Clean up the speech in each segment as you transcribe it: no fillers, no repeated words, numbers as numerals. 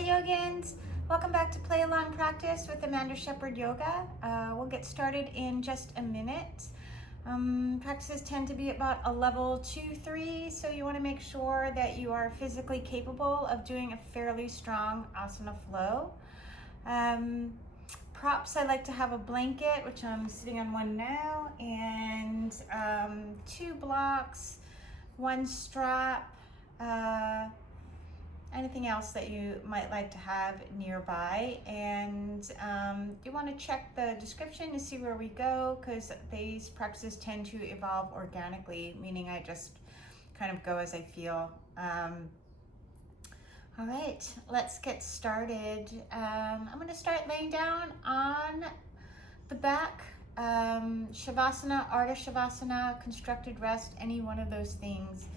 Hi Yogins, welcome back to Play Along Practice with Amanda Shepherd Yoga. We'll get started in just a minute. Practices tend to be about a level 2-3, so you want to make sure that you are physically capable of doing a fairly strong asana flow. Props, I like to have a blanket, which I'm sitting on one now, and 2 blocks, 1 strap, anything else that you might like to have nearby. And you want to check the description to see where we go, because these practices tend to evolve organically, meaning I just kind of go as I feel. All right, let's get started. I'm going to start laying down on the back. Shavasana, Ardha Shavasana, constructed rest, any one of those things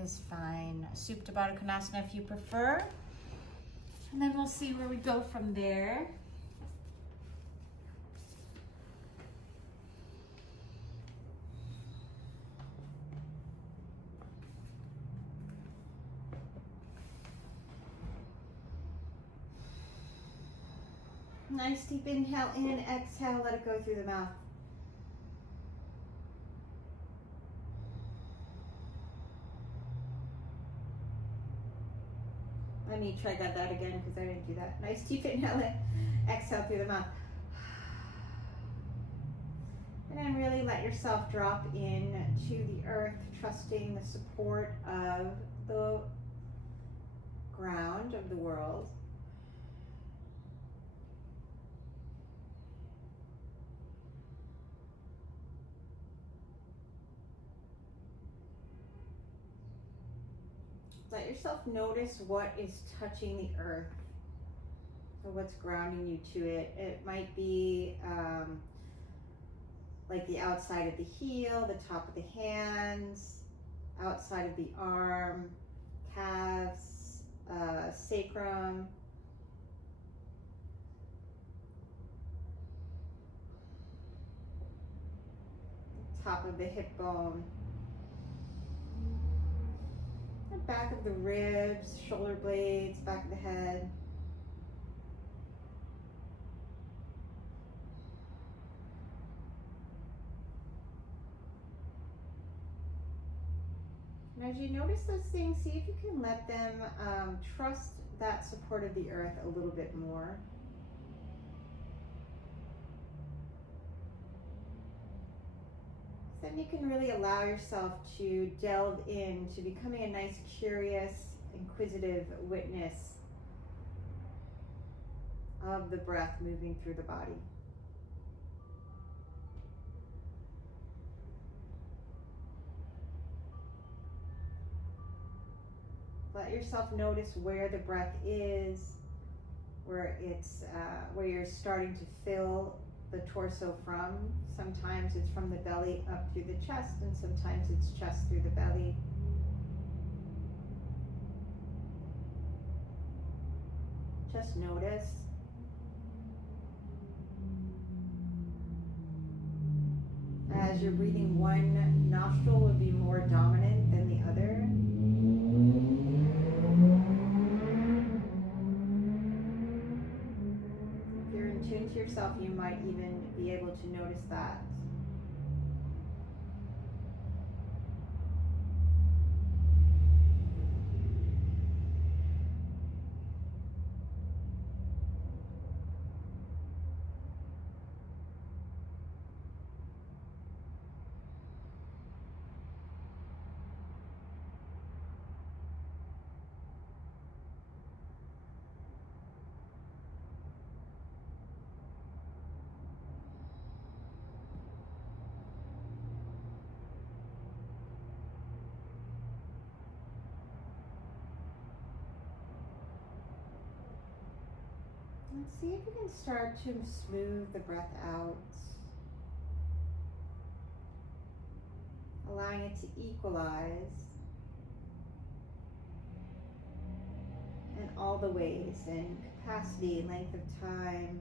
is fine. Supta Baddha Konasana if you prefer. And then we'll see where we go from there. Nice deep inhale in, exhale, let it go through the mouth. Let me try that again because I didn't do that. Nice deep inhale in, exhale through the mouth. And then really let yourself drop in to the earth, trusting the support of the ground, of the world. Let yourself notice what is touching the earth, or what's grounding you to it. It might be like the outside of the heel, the top of the hands, outside of the arm, calves, sacrum. Top of the hip bone. The back of the ribs, shoulder blades, back of the head. And as you notice those things, see if you can let them trust that support of the earth a little bit more. Then you can really allow yourself to delve into becoming a nice, curious, inquisitive witness of the breath moving through the body. Let yourself notice where the breath is, where you're starting to fill the torso from. Sometimes it's from the belly up through the chest, and sometimes it's chest through the belly. Just notice. As you're breathing, one nostril will be more dominant than the other. Tune to yourself, you might even be able to notice that. Let's see if you can start to smooth the breath out, allowing it to equalize in all the ways, in capacity, length of time,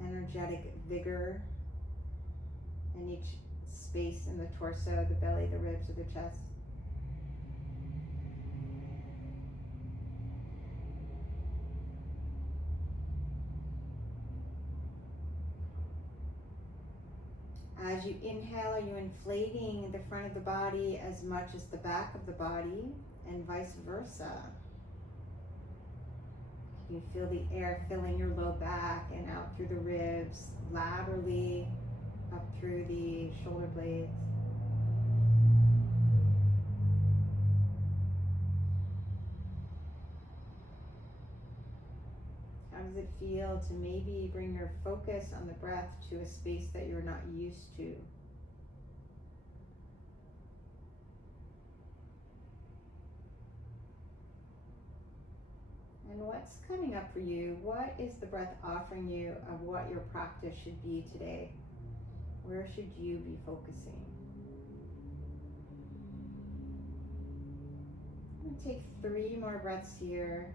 energetic vigor in each space in the torso, the belly, the ribs, or the chest. As you inhale, are you inflating the front of the body as much as the back of the body, and vice versa? You feel the air filling your low back and out through the ribs, laterally up through the shoulder blades. How does it feel to maybe bring your focus on the breath to a space that you're not used to? And what's coming up for you? What is the breath offering you of what your practice should be today? Where should you be focusing? I'm going to take 3 more breaths here.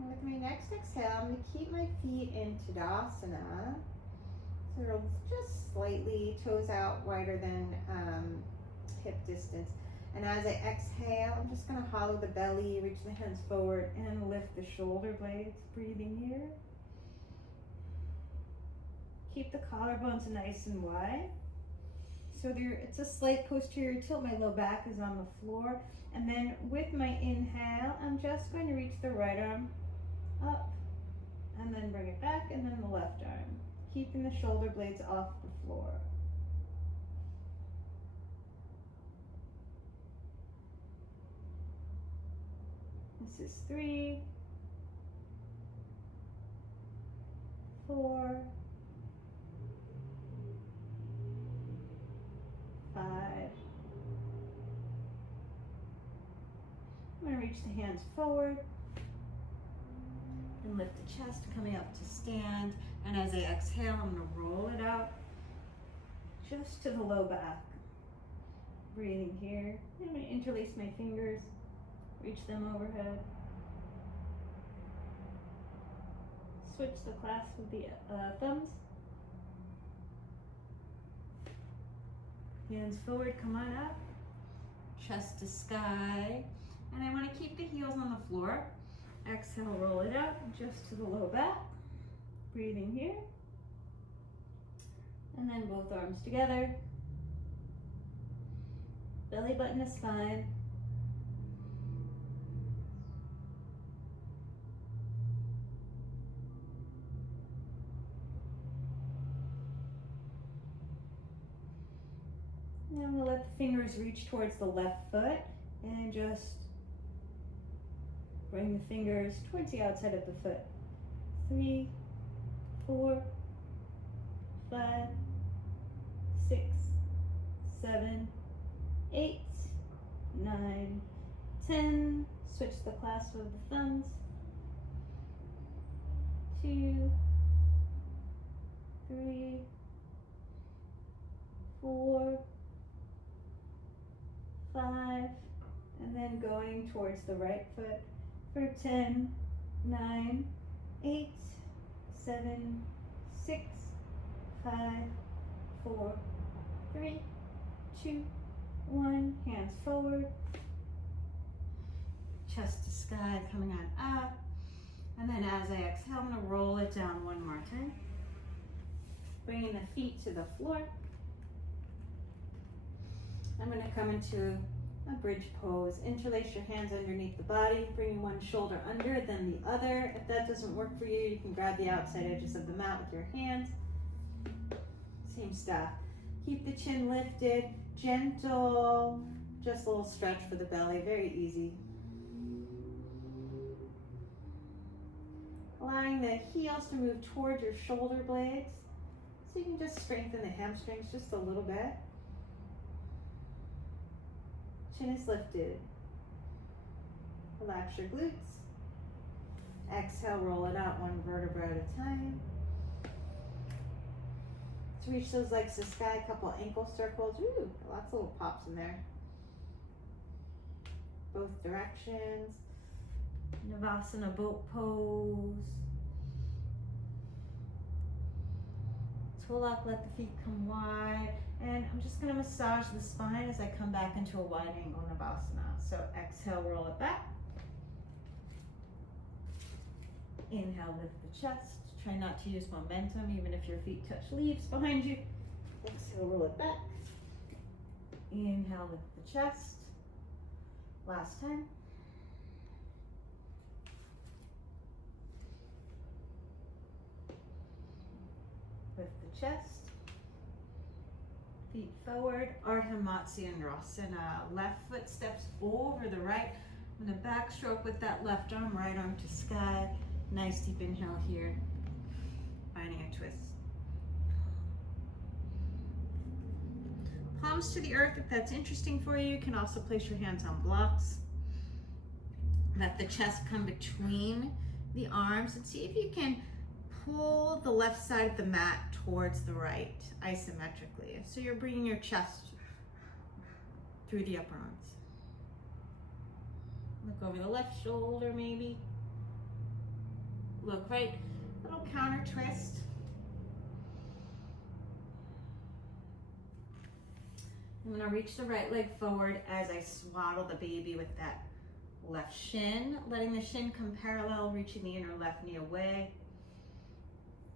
With my next exhale, I'm going to keep my feet in Tadasana. So they're just slightly toes out, wider than hip distance. And as I exhale, I'm just going to hollow the belly, reach the hands forward, and lift the shoulder blades. Breathing here. Keep the collarbones nice and wide. So it's a slight posterior tilt. My low back is on the floor. And then with my inhale, I'm just going to reach the right arm up, and then bring it back, and then the left arm, keeping the shoulder blades off the floor. This is 3, 4, 5. I'm going to reach the hands forward and lift the chest, coming up to stand. And as I exhale, I'm going to roll it out just to the low back. Breathing here. I'm going to interlace my fingers, reach them overhead. Switch the clasp with the thumbs. Hands forward, come on up. Chest to sky. And I want to keep the heels on the floor. Exhale, roll it out just to the low back. Breathing here. And then both arms together. Belly button to spine. And I'm going to let the fingers reach towards the left foot and just bring the fingers towards the outside of the foot. 3, 4, 5, 6, 7, 8, 9, 10. Switch the clasp of the thumbs. 2, 3, 4, 5, and then going towards the right foot for 10, 9, 8, 7, 6, 5, 4, 3, 2, 1. Hands forward. Chest to sky, coming on up. And then as I exhale, I'm going to roll it down one more time. Bringing the feet to the floor. I'm going to come into a bridge pose. Interlace your hands underneath the body, bringing one shoulder under, then the other. If that doesn't work for you, you can grab the outside edges of the mat with your hands. Same stuff. Keep the chin lifted, gentle, just a little stretch for the belly, very easy. Allowing the heels to move towards your shoulder blades, so you can just strengthen the hamstrings just a little bit. Chin is lifted. Relax your glutes. Exhale, roll it out one vertebra at a time. To reach those legs to sky, a couple ankle circles. Ooh, lots of little pops in there. Both directions. Navasana boat pose. toe lock, let the feet come wide. And I'm just gonna massage the spine as I come back into a wide angle Navasana. So exhale, roll it back. Inhale, lift the chest. Try not to use momentum, even if your feet touch leaves behind you. Exhale, roll it back. Inhale, lift the chest. Last time. Lift the chest. Feet forward, Ardha Matsyendrasana. Left foot steps over the right. I'm going to backstroke with that left arm, right arm to sky. Nice deep inhale here. Finding a twist. Palms to the earth if that's interesting for you. You can also place your hands on blocks. Let the chest come between the arms and see if you can pull the left side of the mat towards the right isometrically. So you're bringing your chest through the upper arms. Look over the left shoulder maybe. Look right, little counter twist. I'm gonna reach the right leg forward as I swaddle the baby with that left shin, letting the shin come parallel, reaching the inner left knee away.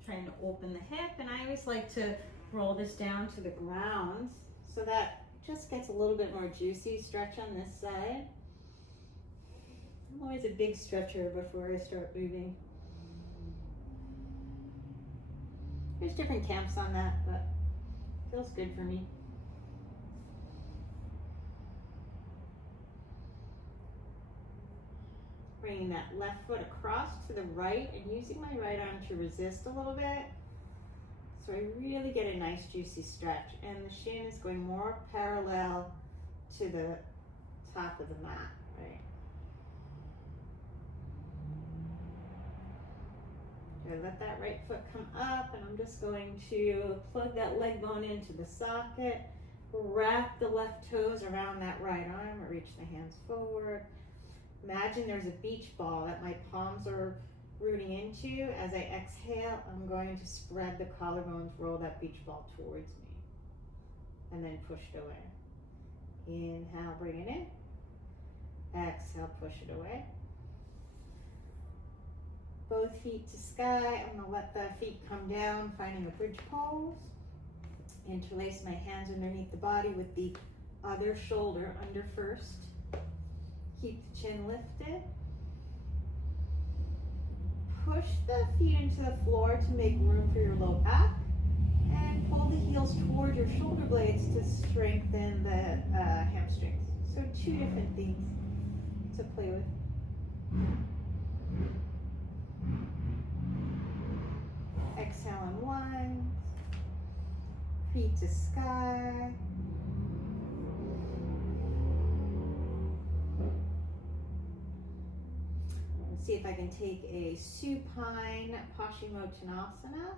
Trying to open the hip, and I always like to roll this down to the ground so that just gets a little bit more juicy. Stretch on this side. I'm always a big stretcher before I start moving. There's different camps on that, but it feels good for me. Bringing that left foot across to the right and using my right arm to resist a little bit. So I really get a nice juicy stretch, and the shin is going more parallel to the top of the mat, right? Okay, let that right foot come up, and I'm just going to plug that leg bone into the socket, wrap the left toes around that right arm, or reach the hands forward. Imagine there's a beach ball that my palms are rooting into. As I exhale, I'm going to spread the collarbones, roll that beach ball towards me, and then push it away. Inhale, bring it in. Exhale, push it away. Both feet to sky. I'm going to let the feet come down, finding a bridge pose. Interlace my hands underneath the body with the other shoulder under first. Keep the chin lifted. Push the feet into the floor to make room for your low back. And pull the heels toward your shoulder blades to strengthen the hamstrings. So 2 different things to play with. Exhale and wind. Feet to sky. See if I can take a supine Paschimottanasana.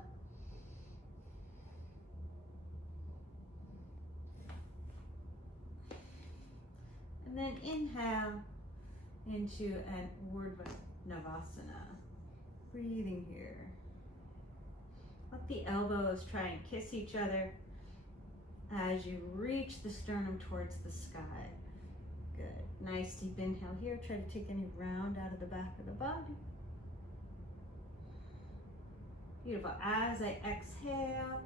And then inhale into an Urdhva Navasana. Breathing here. Let the elbows try and kiss each other as you reach the sternum towards the sky. Good. Nice deep inhale here. Try to take any round out of the back of the body. Beautiful. As I exhale,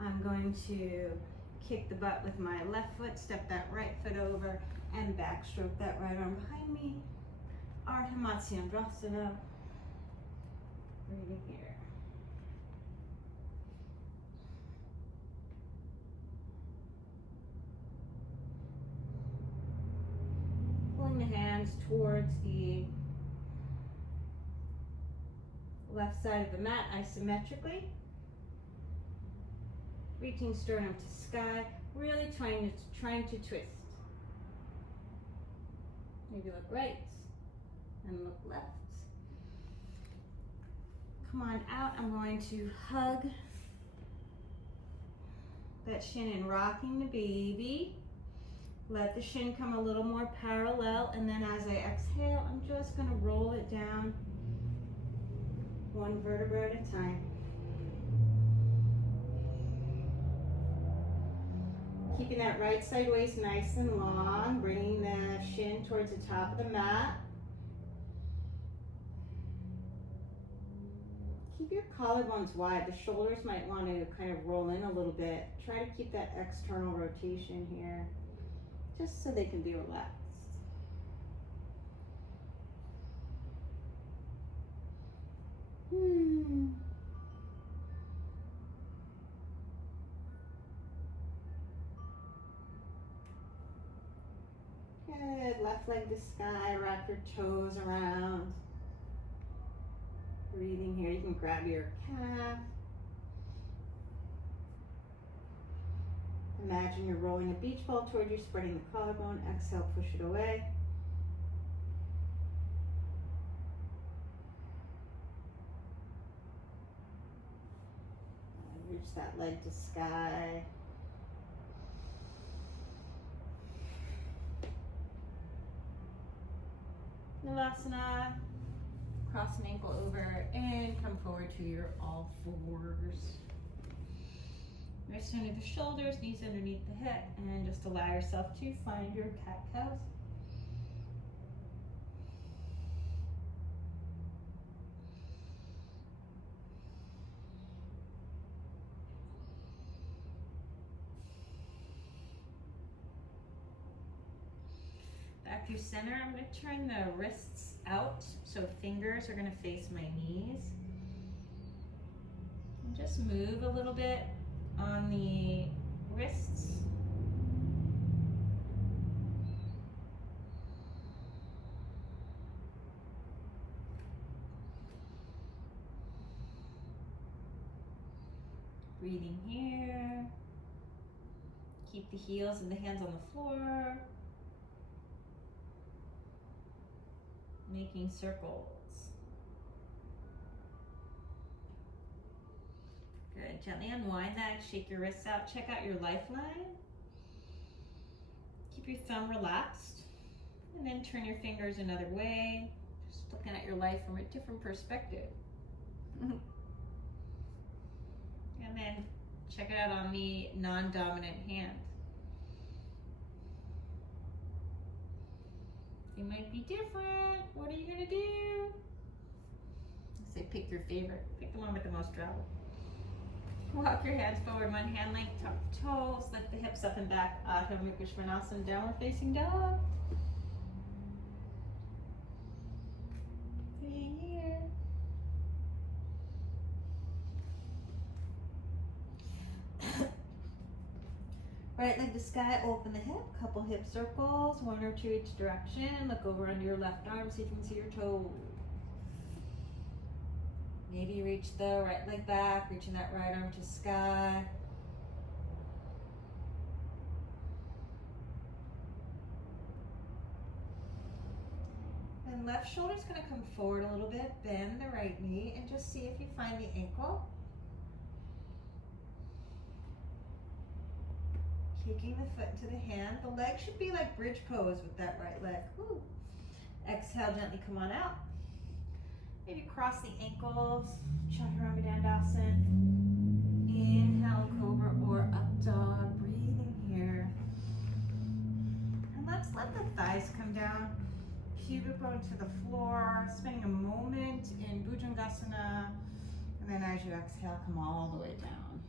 I'm going to kick the butt with my left foot, step that right foot over, and backstroke that right arm behind me. Ardha Matsyendrasana. Breathing here. Pulling the hands towards the left side of the mat isometrically. Reaching sternum to sky, really trying to twist. Maybe look right and look left. Come on out. I'm going to hug that shin in, rocking the baby. Let the shin come a little more parallel, and then as I exhale, I'm just going to roll it down one vertebra at a time. keeping that right side waist nice and long, bringing the shin towards the top of the mat. Keep your collarbones wide. The shoulders might want to kind of roll in a little bit. Try to keep that external rotation here, just so they can be relaxed. Good. Left leg to sky. Wrap your toes around. Breathing here. You can grab your calf. Imagine you're rolling a beach ball toward you, spreading the collarbone. Exhale, push it away. Reach that leg to sky. Navasana. Cross an ankle over and come forward to your all fours. Wrists under the shoulders, knees underneath the hip, and just allow yourself to find your cat-cows. Back through center, I'm going to turn the wrists out, so fingers are going to face my knees. And just move a little bit on the wrists. Breathing here. Keep the heels and the hands on the floor. Making circles. Good. Gently unwind that. Shake your wrists out. Check out your lifeline. Keep your thumb relaxed. And then turn your fingers another way. Just looking at your life from a different perspective. And then check it out on the non-dominant hand. It might be different. What are you gonna do? I say pick your favorite. Pick the one with the most travel. Walk your hands forward, one hand length, tuck the toes, lift the hips up and back. Adho Mukha Svanasana, downward facing dog. Staying here. Right leg to sky, open the hip, couple hip circles, one or two each direction. Look over under your left arm so you can see your toes. Maybe reach the right leg back, reaching that right arm to sky. And left shoulder's gonna come forward a little bit, bend the right knee, and just see if you find the ankle. Kicking the foot into the hand. The leg should be like bridge pose with that right leg. Woo. Exhale, gently come on out. Maybe cross the ankles. Yogadandasana. Inhale, cobra or up dog. Breathing here. And let's let the thighs come down. Pubic bone to the floor. Spending a moment in Bhujangasana. And then as you exhale, come all the way down.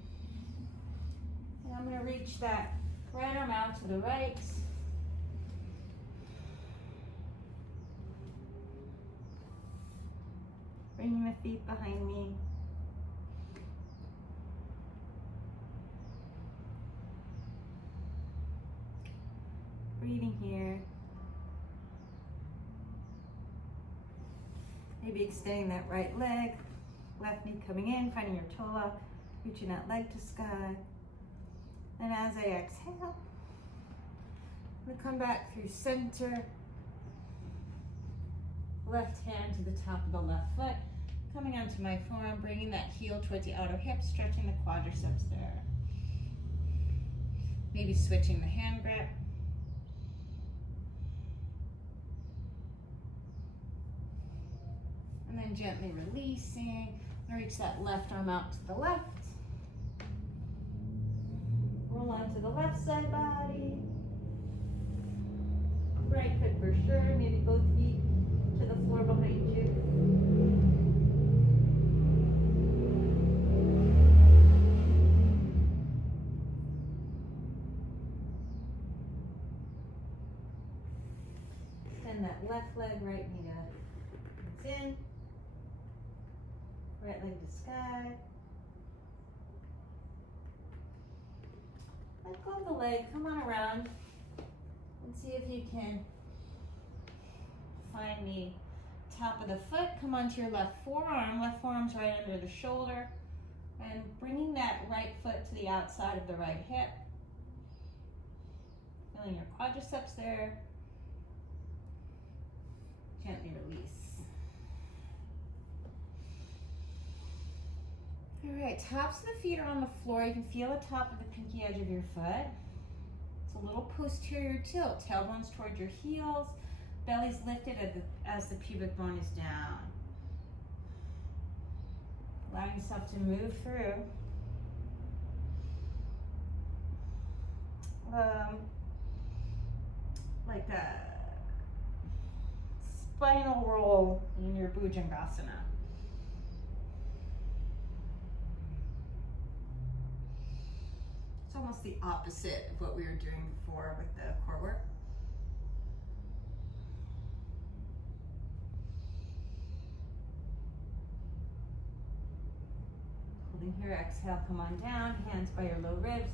And I'm going to reach that right arm out to the right. Bringing the feet behind me. Breathing here. Maybe extending that right leg. Left knee coming in, finding your toe lock. Reaching that leg to sky. And as I exhale, I'm going to come back through center. Left hand to the top of the left foot. Coming onto my forearm, bringing that heel towards the outer hip, stretching the quadriceps there. Maybe switching the hand grip. And then gently releasing. And reach that left arm out to the left. Hold on to the left side body. Right foot for sure, maybe both feet to the floor behind you. Extend that left leg, right knee to in. Right leg to sky. Let go of the leg, come on around and see if you can find the top of the foot. Come onto your left forearm's right under the shoulder, and bringing that right foot to the outside of the right hip. Feeling your quadriceps there. Gently release. All right, tops of the feet are on the floor. You can feel the top of the pinky edge of your foot. It's a little posterior tilt. Tailbones towards your heels. Belly's lifted as the pubic bone is down. Allowing yourself to move through. Like a spinal roll in your Bhujangasana. It's almost the opposite of what we were doing before with the core work. Holding here, exhale, come on down, hands by your low ribs.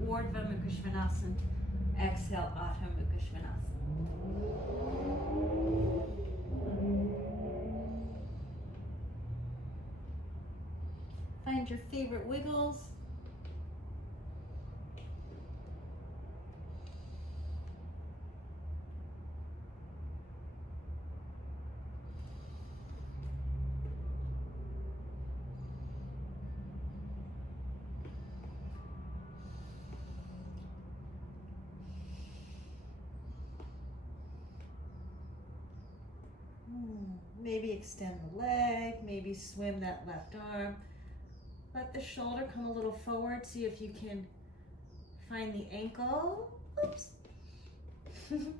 Urdhva Mukha Svanasana. Exhale, Adho Mukha Svanasana. Find your favorite wiggles. Maybe extend the leg, maybe swim that left arm. Let the shoulder come a little forward. See if you can find the ankle. Oops. And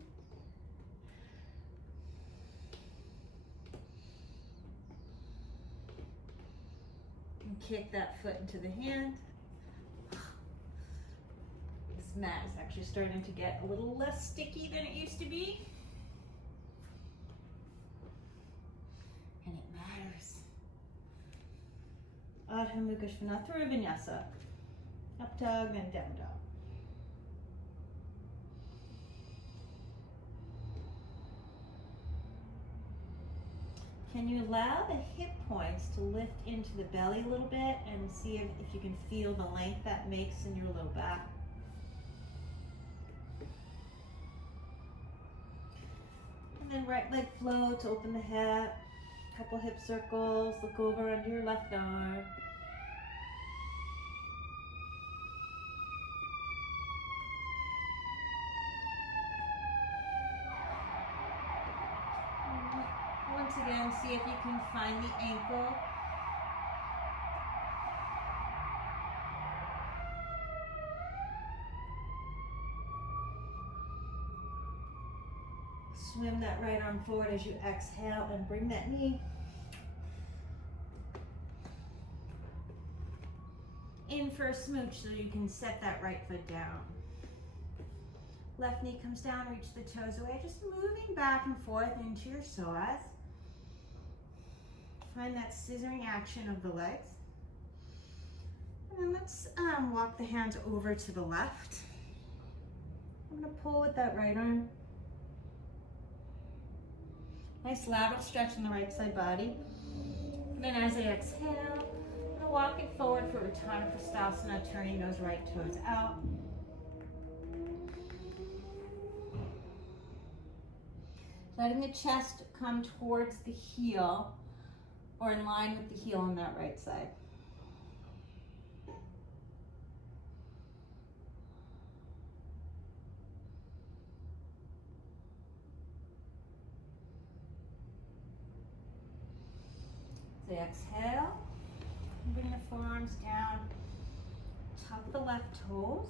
kick that foot into the hand. This mat is actually starting to get a little less sticky than it used to be. And it matters. Adho Mukha Svanasana through vinyasa. Up dog and down dog. Can you allow the hip points to lift into the belly a little bit and see if you can feel the length that makes in your low back? And then right leg floats, open the hip. Couple hip circles, look over under your left arm. Once again, see if you can find the ankle. Swim that right arm forward as you exhale and bring that knee in for a smooch so you can set that right foot down. Left knee comes down, reach the toes away, just moving back and forth into your psoas. Find that scissoring action of the legs. And then let's walk the hands over to the left. I'm going to pull with that right arm. Nice lateral stretch in the right side body. And then as I exhale, I'm going to walk it forward for Utthana Prasthasana, turning those right toes out. Letting the chest come towards the heel or in line with the heel on that right side. Exhale, bring the forearms down tuck the left toes.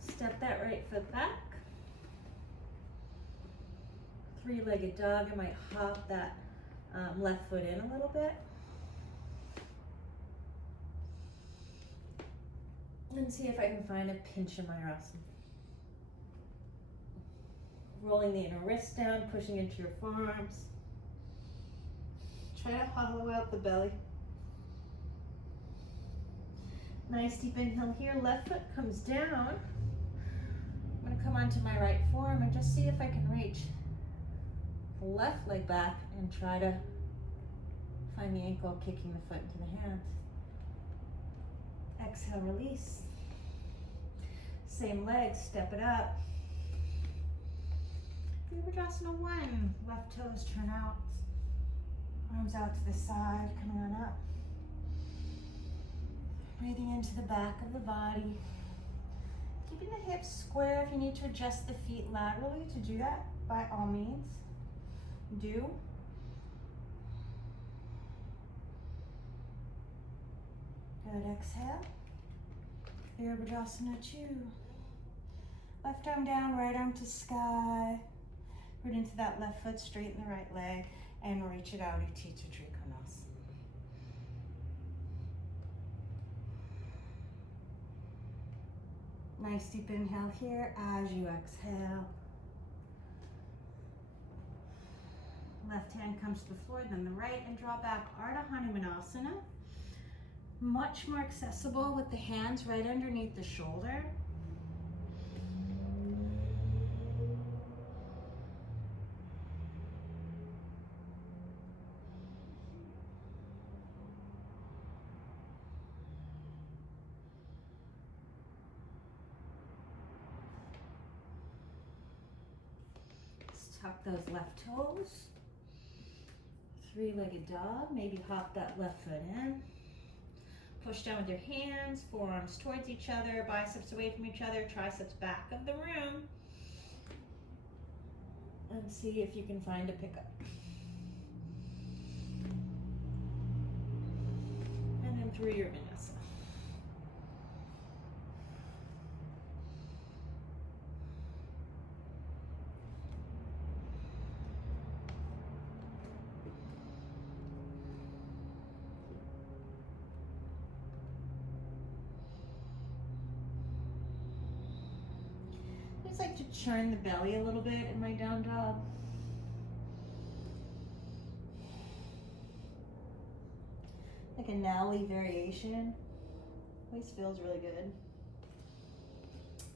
Step that right foot back. Three-legged dog. I might hop that left foot in a little bit. And see if I can find a pinch in my Mayurasana. Rolling the inner wrist down, pushing into your forearms. Try to hollow out the belly. Nice deep inhale here. Left foot comes down. I'm going to come onto my right forearm and just see if I can reach the left leg back and try to find the ankle kicking the foot into the hand. Exhale, release. Same leg, step it up. Yogadandasana 1. Left toes turn out. Arms out to the side, coming on up. Breathing into the back of the body. Keeping the hips square. If you need to adjust the feet laterally to do that, by all means, do. Good, exhale. Yogadandasana 2. Left arm down, right arm to sky. Root into that left foot, straighten the right leg, and reach it out, Utthita Trikonasana. Nice deep inhale here as you exhale. Left hand comes to the floor, then the right, and draw back Ardha Hanumanasana. Much more accessible with the hands right underneath the shoulder. Let's tuck those left toes. Three-legged dog, maybe hop that left foot in. Push down with your hands, forearms towards each other, biceps away from each other, triceps back of the room. And see if you can find a pickup. And then through your vinyasa. I just like to churn the belly a little bit in my down dog. Like a Nally variation. Always feels really good.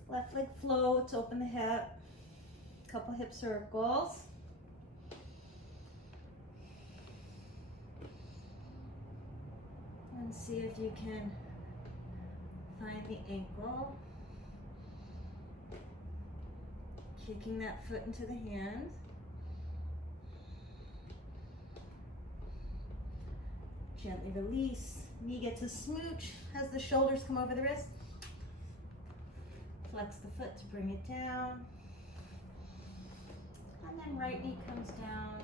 Left leg floats, open the hip. Couple hip circles. And see if you can find the ankle. Kicking that foot into the hand. Gently release. Knee gets a smooch as the shoulders come over the wrist. Flex the foot to bring it down. And then right knee comes down.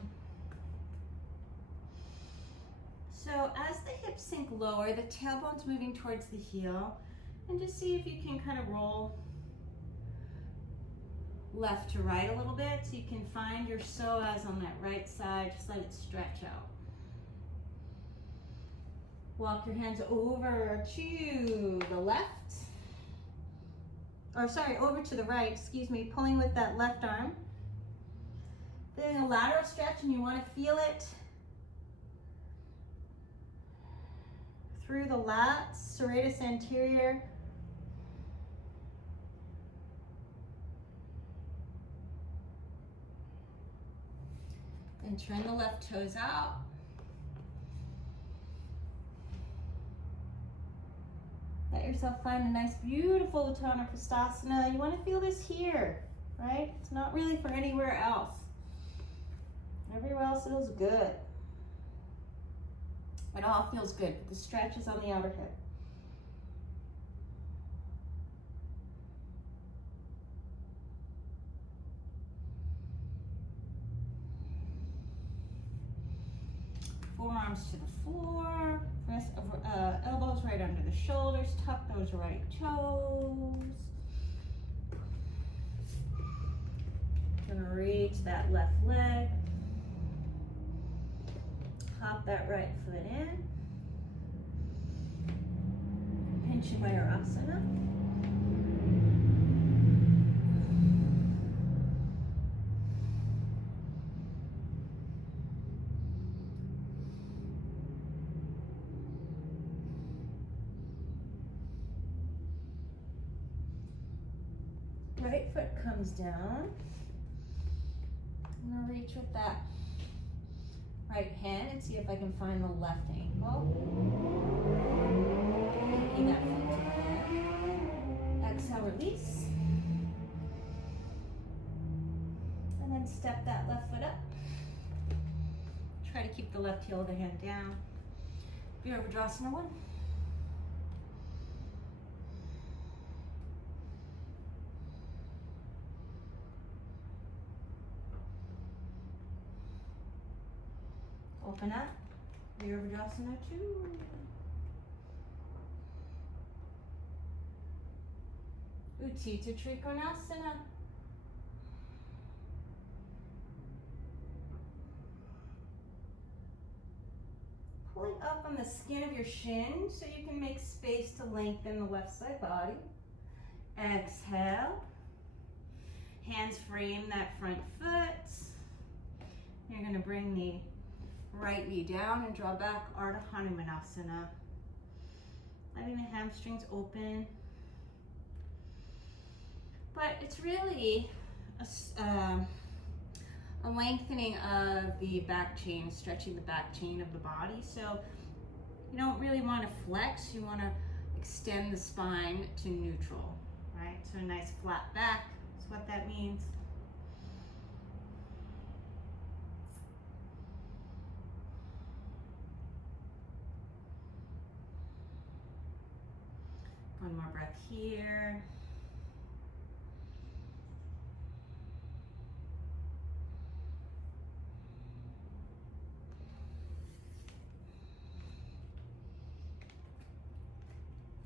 So as the hips sink lower, the tailbone's moving towards the heel. And just see if you can kind of roll left to right a little bit so you can find your psoas on that right side. Just let it stretch out. Walk your hands over to the left. Or sorry, over to the right, excuse me, pulling with that left arm. Doing a lateral stretch, and you want to feel it through the lats, serratus anterior. And turn the left toes out. Let yourself find a nice, beautiful Utthana Prasthasana. You want to feel this here, right? It's not really for anywhere else. Everywhere else feels good. It all feels good, but the stretch is on the outer hip. Forearms to the floor, elbows right under the shoulders, tuck those right toes. Gonna reach that left leg. Hop that right foot in. Pinch Mayurasana. Right foot comes down. I'm gonna reach with that right hand and see if I can find the left ankle. Taking that foot to the hand. Exhale, release. And then step that left foot up. Try to keep the left heel of the hand down. Yogadandasana 1. Open up, Yogadandasana 2. Uttita Trikonasana. Pulling up on the skin of your shin so you can make space to lengthen the left side body. Exhale. Hands frame that front foot. You're going to bring the right knee down and draw back, Ardha Hanumanasana. Letting the hamstrings open. But it's really a lengthening of the back chain, stretching the back chain of the body. So you don't really want to flex, you want to extend the spine to neutral, right? So a nice flat back is what that means. One more breath here.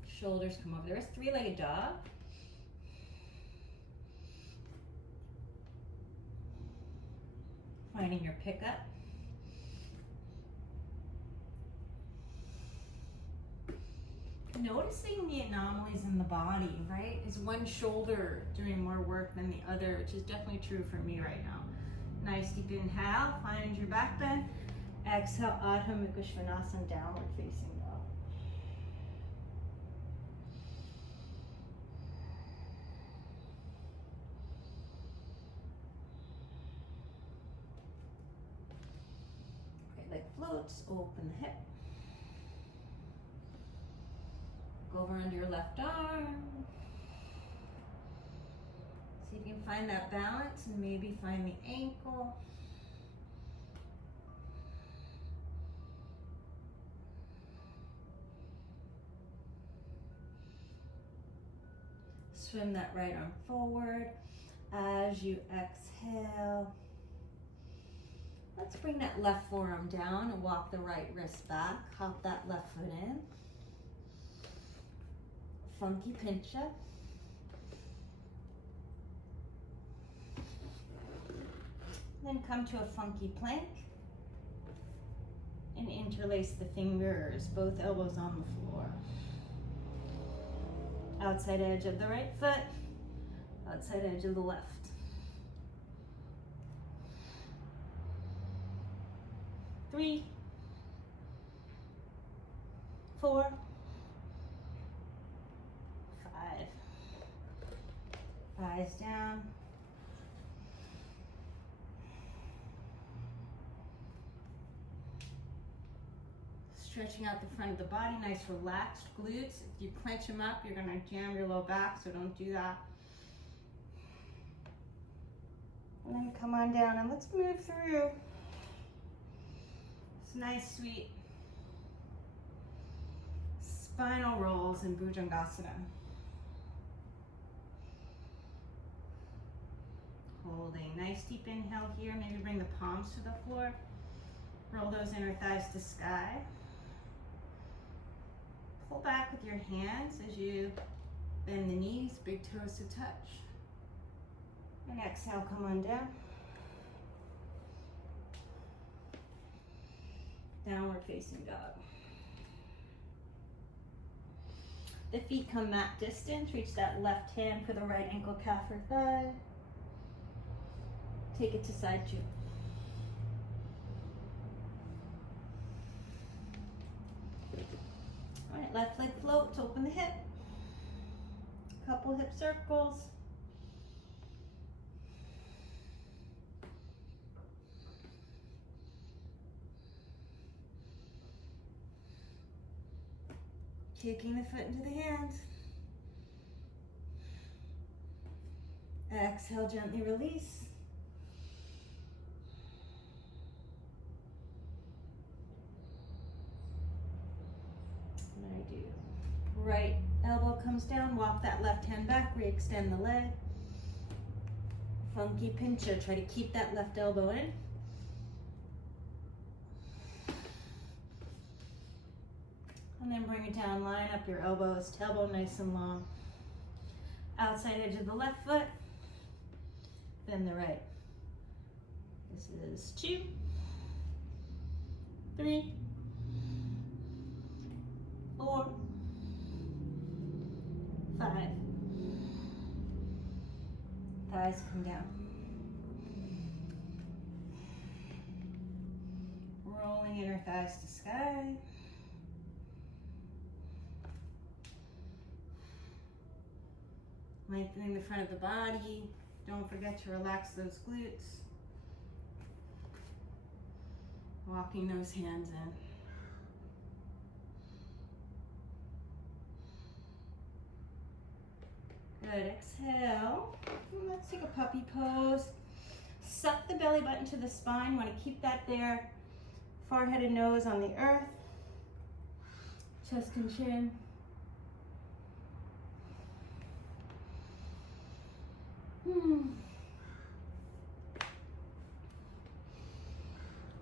Shoulders come over. There's three-legged dog. Finding your pickup. Noticing the anomalies in the body, right? Is one shoulder doing more work than the other, which is definitely true for me right now. Nice deep inhale, find your back bend. Exhale, Adho Mukha Svanasana, downward facing dog. Okay, leg floats, open the hip. Go over under your left arm. See if you can find that balance and maybe find the ankle. Swim that right arm forward. As you exhale, let's bring that left forearm down and walk the right wrist back. Hop that left foot in. Funky pincha. Then come to a funky plank and interlace the fingers, both elbows on the floor. Outside edge of the right foot, outside edge of the left. Three, 4, 5. Eyes down. Stretching out the front of the body, nice relaxed glutes. If you clench them up, you're gonna jam your low back, so don't do that. And then come on down and let's move through this nice, sweet spinal rolls in Bhujangasana. Holding, nice deep inhale here. Maybe bring the palms to the floor. Roll those inner thighs to sky. Pull back with your hands as you bend the knees, big toes to touch. And exhale, come on down. Downward facing dog. The feet come mat distance. Reach that left hand for the right ankle, calf, or thigh. Take it to side two. All right, left leg floats, open the hip. Couple hip circles. Kicking the foot into the hands. Exhale, gently release. And I do. Right elbow comes down, walk that left hand back, re-extend the leg. Funky pincha, try to keep that left elbow in. And then bring it down, line up your elbows, tailbone nice and long. Outside edge of the left foot, then the right. This is 2, 3, 4, 5. Thighs come down. Rolling inner thighs to sky. Lengthening the front of the body. Don't forget to relax those glutes. Walking those hands in. Good, exhale. Let's take a puppy pose. Suck the belly button to the spine. Want to keep that there. Forehead and nose on the earth. Chest and chin.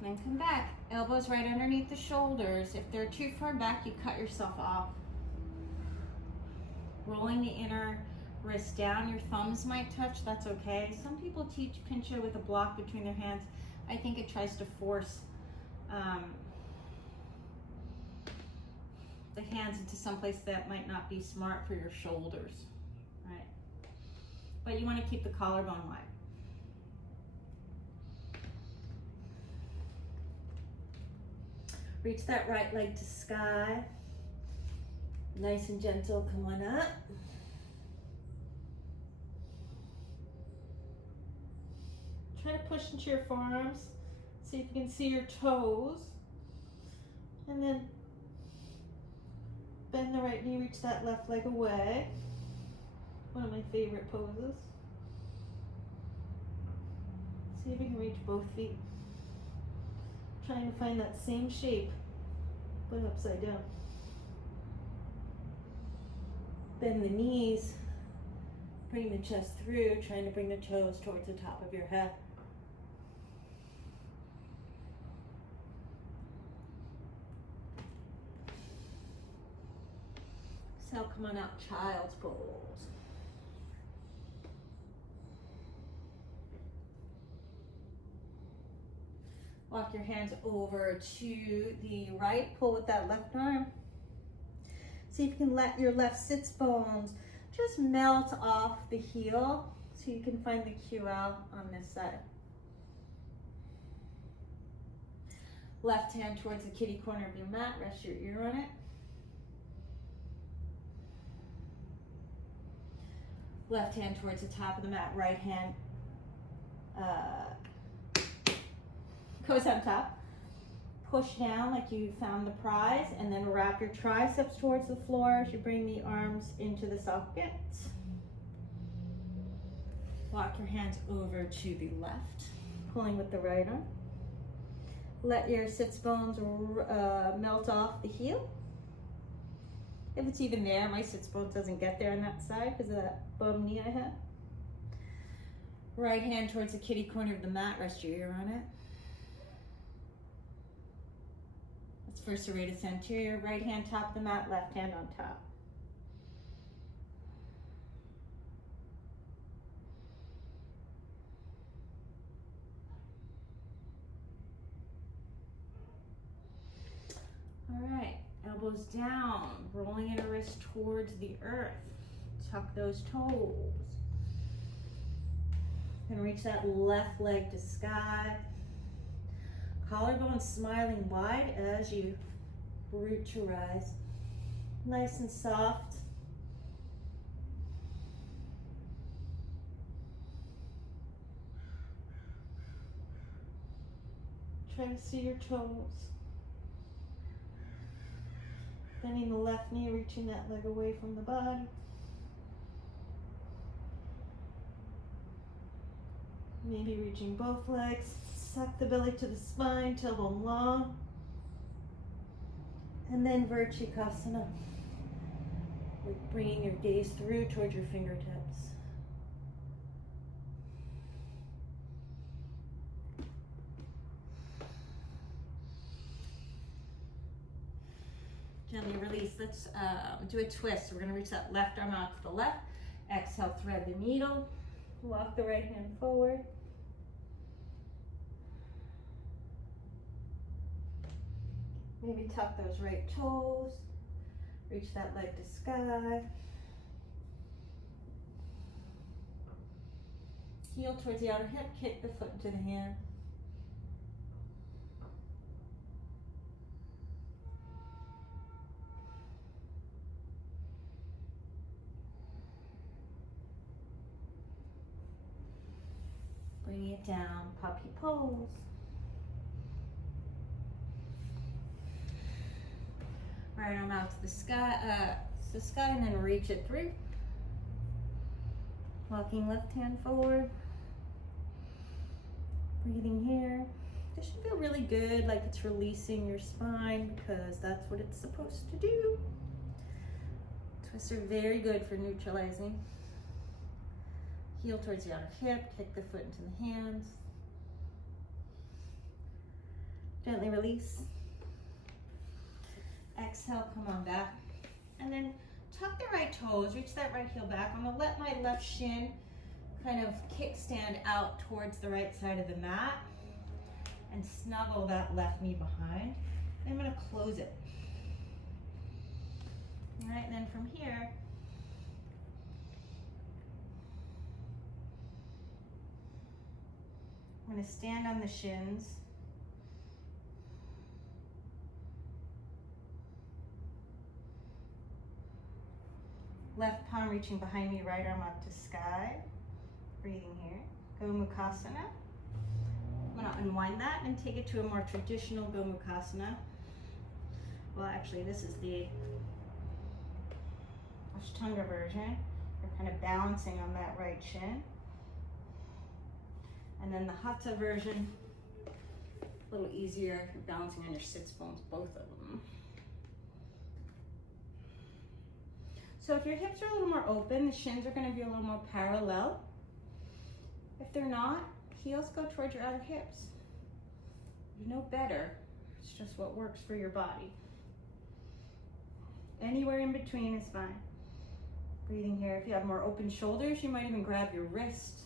Then come back. Elbows right underneath the shoulders. If they're too far back, you cut yourself off. Rolling the inner wrist down. Your thumbs might touch, that's okay. Some people teach pincha with a block between their hands. I think it tries to force the hands into someplace that might not be smart for your shoulders, right? But you want to keep the collarbone wide. Reach that right leg to sky. Nice and gentle, come on up. Try to push into your forearms. See if you can see your toes. And then bend the right knee, reach that left leg away. One of my favorite poses. See if you can reach both feet. Trying to find that same shape, but upside down. Bend the knees, bring the chest through, trying to bring the toes towards the top of your head. Exhale, come on out, child's pose. Walk your hands over to the right, pull with that left arm. See if you can let your left sits bones just melt off the heel so you can find the QL on this side. Left hand towards the kitty corner of your mat, rest your ear on it. Left hand towards the top of the mat, right hand goes on top. Push down like you found the prize, and then wrap your triceps towards the floor as you bring the arms into the socket. Walk your hands over to the left, pulling with the right arm. Let your sits bones melt off the heel. If it's even there, my sits bones doesn't get there on that side because of that bum knee I had. Right hand towards the kitty corner of the mat, rest your ear on it. For serratus anterior, right hand top of the mat, left hand on top. All right, elbows down, rolling inner wrist towards the earth. Tuck those toes. Then reach that left leg to sky. Collarbone smiling wide as you root to rise. Nice and soft. Try to see your toes. Bending the left knee, reaching that leg away from the body. Maybe reaching both legs. Suck the belly to the spine, tailbone long. And then Virchikasana. Like bringing your gaze through towards your fingertips. Gently release. Let's do a twist. We're going to reach that left arm out to the left. Exhale, thread the needle. Walk the right hand forward. Maybe tuck those right toes. Reach that leg to sky. Heel towards the outer hip. Kick the foot into the hand. Bring it down, puppy pose. Right arm out to the sky, and then reach it through. Walking left hand forward. Breathing here. This should feel really good, like it's releasing your spine because that's what it's supposed to do. Twists are very good for neutralizing. Heel towards the outer hip, kick the foot into the hands. Gently release. Exhale, come on back. And then tuck the right toes, reach that right heel back. I'm gonna let my left shin kind of kickstand out towards the right side of the mat and snuggle that left knee behind. And I'm gonna close it. All right, and then from here, I'm going to stand on the shins. Left palm reaching behind me, right arm up to sky. Breathing here. Gomukhasana. I'm going to unwind that and take it to a more traditional Gomukhasana. Well, actually, this is the Ashtanga version. You're kind of balancing on that right shin. And then the Hatha version, a little easier. You're balancing on your sits bones, both of them. So if your hips are a little more open, the shins are going to be a little more parallel. If they're not, heels go towards your outer hips. You know better. It's just what works for your body. Anywhere in between is fine. Breathing here. If you have more open shoulders, you might even grab your wrist.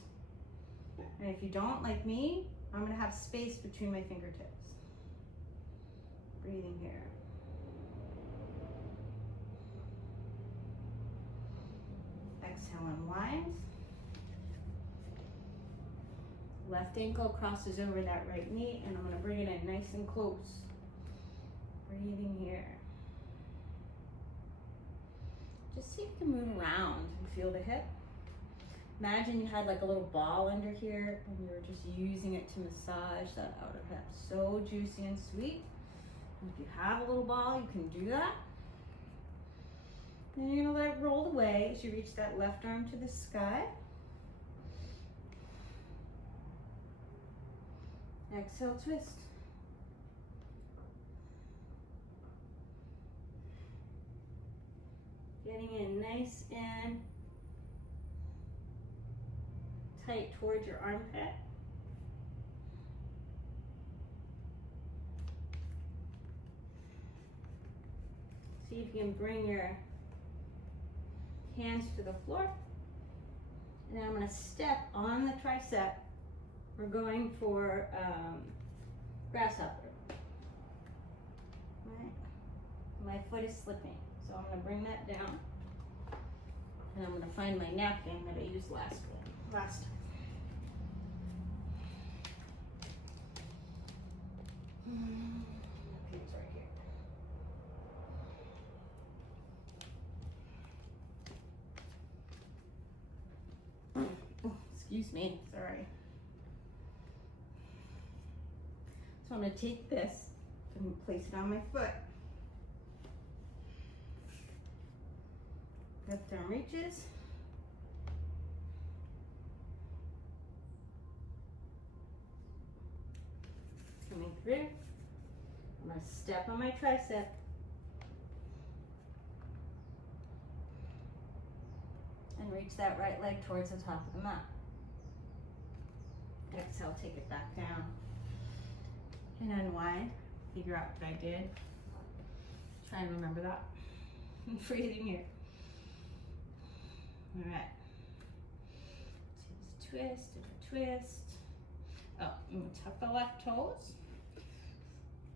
And if you don't, like me, I'm going to have space between my fingertips. Breathing here. Exhale, unwind. Left ankle crosses over that right knee, and I'm going to bring it in nice and close. Breathing here. Just see if you can move around and feel the hip. Imagine you had like a little ball under here and you were just using it to massage that outer hip. So juicy and sweet. And if you have a little ball, you can do that. And you're gonna let it roll away as you reach that left arm to the sky. Exhale, twist. Getting in nice and tight towards your armpit. See if you can bring your hands to the floor. And then I'm going to step on the tricep. We're going for grasshopper. Right? My foot is slipping, so I'm going to bring that down. And I'm going to find my napkin that I used last time. Okay, it's right here. Oh, excuse me, sorry. So I'm going to take this and place it on my foot. Left arm reaches. Coming through. I'm going to step on my tricep. And reach that right leg towards the top of the mat. Exhale, take it back down. And unwind. Figure out what I did. Try and remember that. Breathing here. All right. Twist and a twist. Oh, I'm going to tuck the left toes.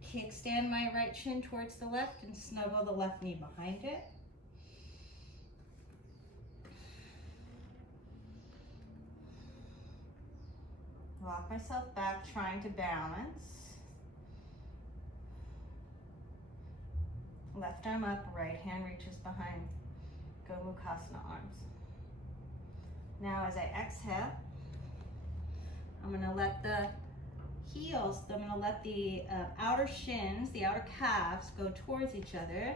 Kickstand my right shin towards the left and snuggle the left knee behind it. Walk myself back, trying to balance. Left arm up, right hand reaches behind. Gomukhasana arms. Now as I exhale, I'm going to let the heels, I'm going to let the outer shins, the outer calves go towards each other.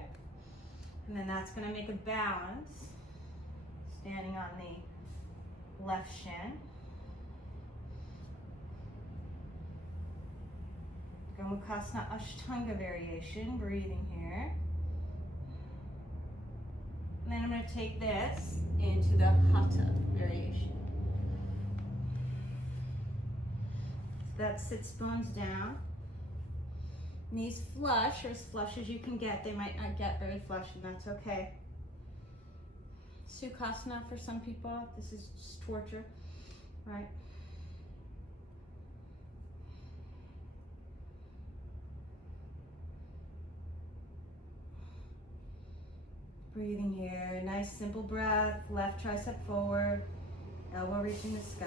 And then that's going to make a balance. Standing on the left shin. Gomukhasana Ashtanga variation, breathing here. And then I'm going to take this into the Hatha variation. So that sits bones down. Knees flush, or as flush as you can get. They might not get very flush, and that's okay. Sukhasana for some people. This is just torture, right? Breathing here, nice simple breath, left tricep forward, elbow reaching the sky.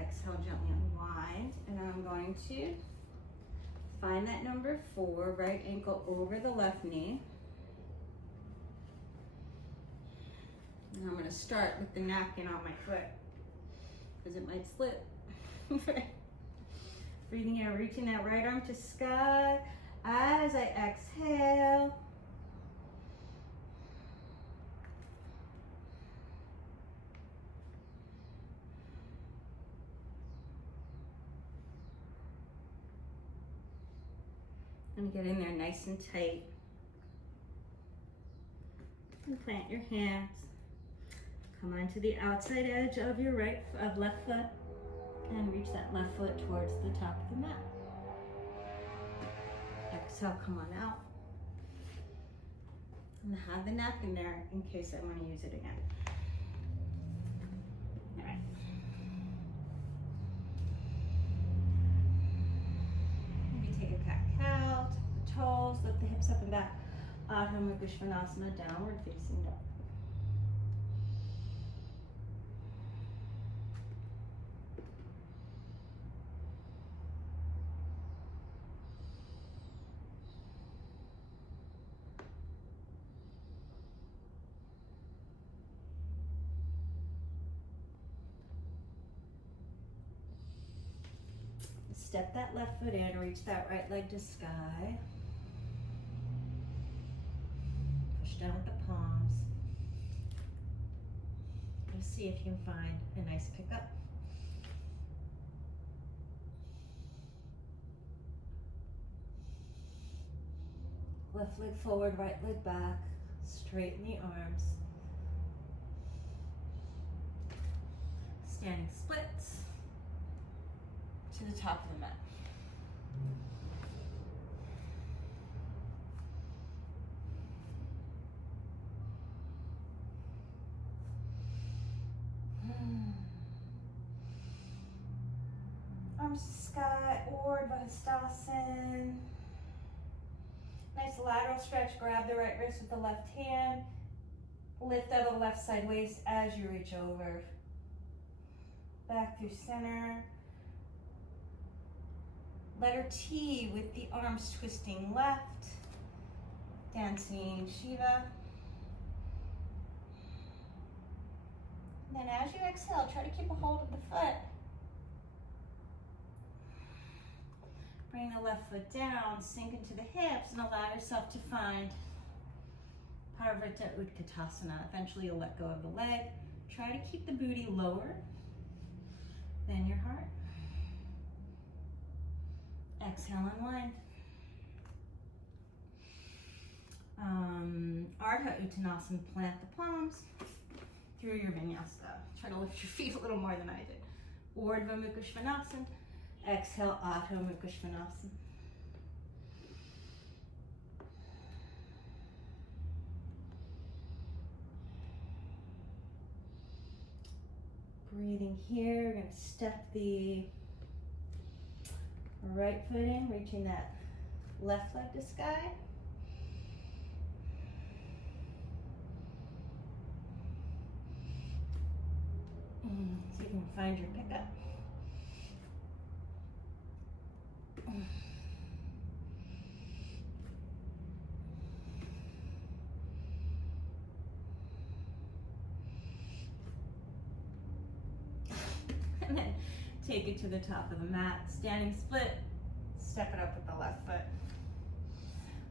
Exhale, gently unwind, and I'm going to find that number 4, right ankle over the left knee. And I'm going to start with the napkin on my foot, because it might slip. Breathing here, reaching that right arm to sky as I exhale. And get in there nice and tight. And plant your hands. Come onto the outside edge of your left foot and reach that left foot towards the top of the mat. Exhale, come on out. And have the napkin there in case I want to use it again. All right. Maybe take a cat-cow, tuck the toes, lift the hips up and back. Adho Mukha Svanasana, downward facing dog. Step that left foot in, reach that right leg to sky. Push down with the palms. Just see if you can find a nice pickup. Left leg forward, right leg back. Straighten the arms. standing splits to the top of the mat. Arms to sky, Urdhva. Nice lateral stretch. Grab the right wrist with the left hand. Lift out of the left side waist as you reach over. Back through center. Letter T with the arms twisting left. Dancing Shiva. And then as you exhale, try to keep a hold of the foot. Bring the left foot down, sink into the hips, and allow yourself to find Parvrita Utkatasana. Eventually you'll let go of the leg. Try to keep the booty lower than your heart. Exhale, unwind. Ardha Uttanasana, plant the palms through your vinyasa. Try to lift your feet a little more than I did. Urdhva Mukha Svanasana. Exhale, Adho Mukha Svanasana. Breathing here, we're going to step the right foot in, reaching that left leg to sky. See if you can find your pickup. And then take it to the top of the mat. Standing split, step it up with the left foot.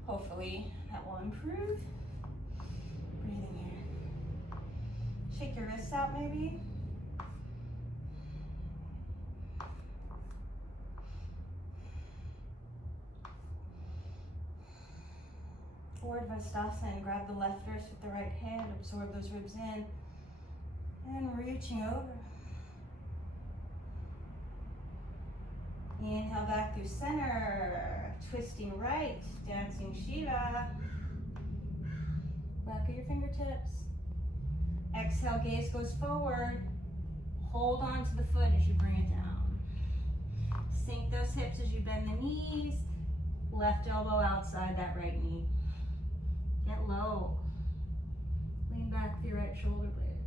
Hopefully that will improve. Breathing here. Shake your wrists out maybe. Urdhva. Grab the left wrist with the right hand, absorb those ribs in, and reaching over. Inhale back through center, twisting right, dancing Shiva. Back of your fingertips. Exhale, gaze goes forward. Hold on to the foot as you bring it down. Sink those hips as you bend the knees. Left elbow outside that right knee. Get low. Lean back with your right shoulder blade.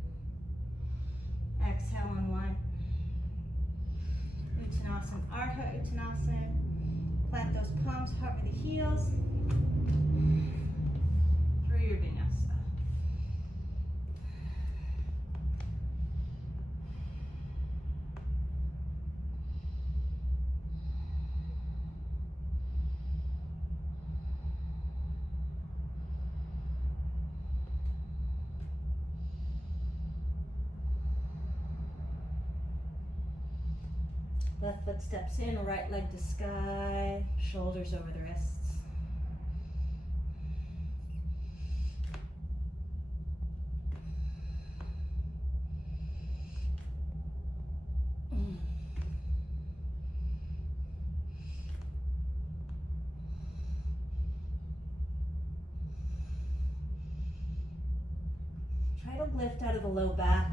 Exhale, unwind. Uttanasana, Ardha Uttanasana. Plant those palms, hover the heels. Through your vinyasa. Left foot steps in, right leg to sky, shoulders over the wrists. Try to lift out of the low back.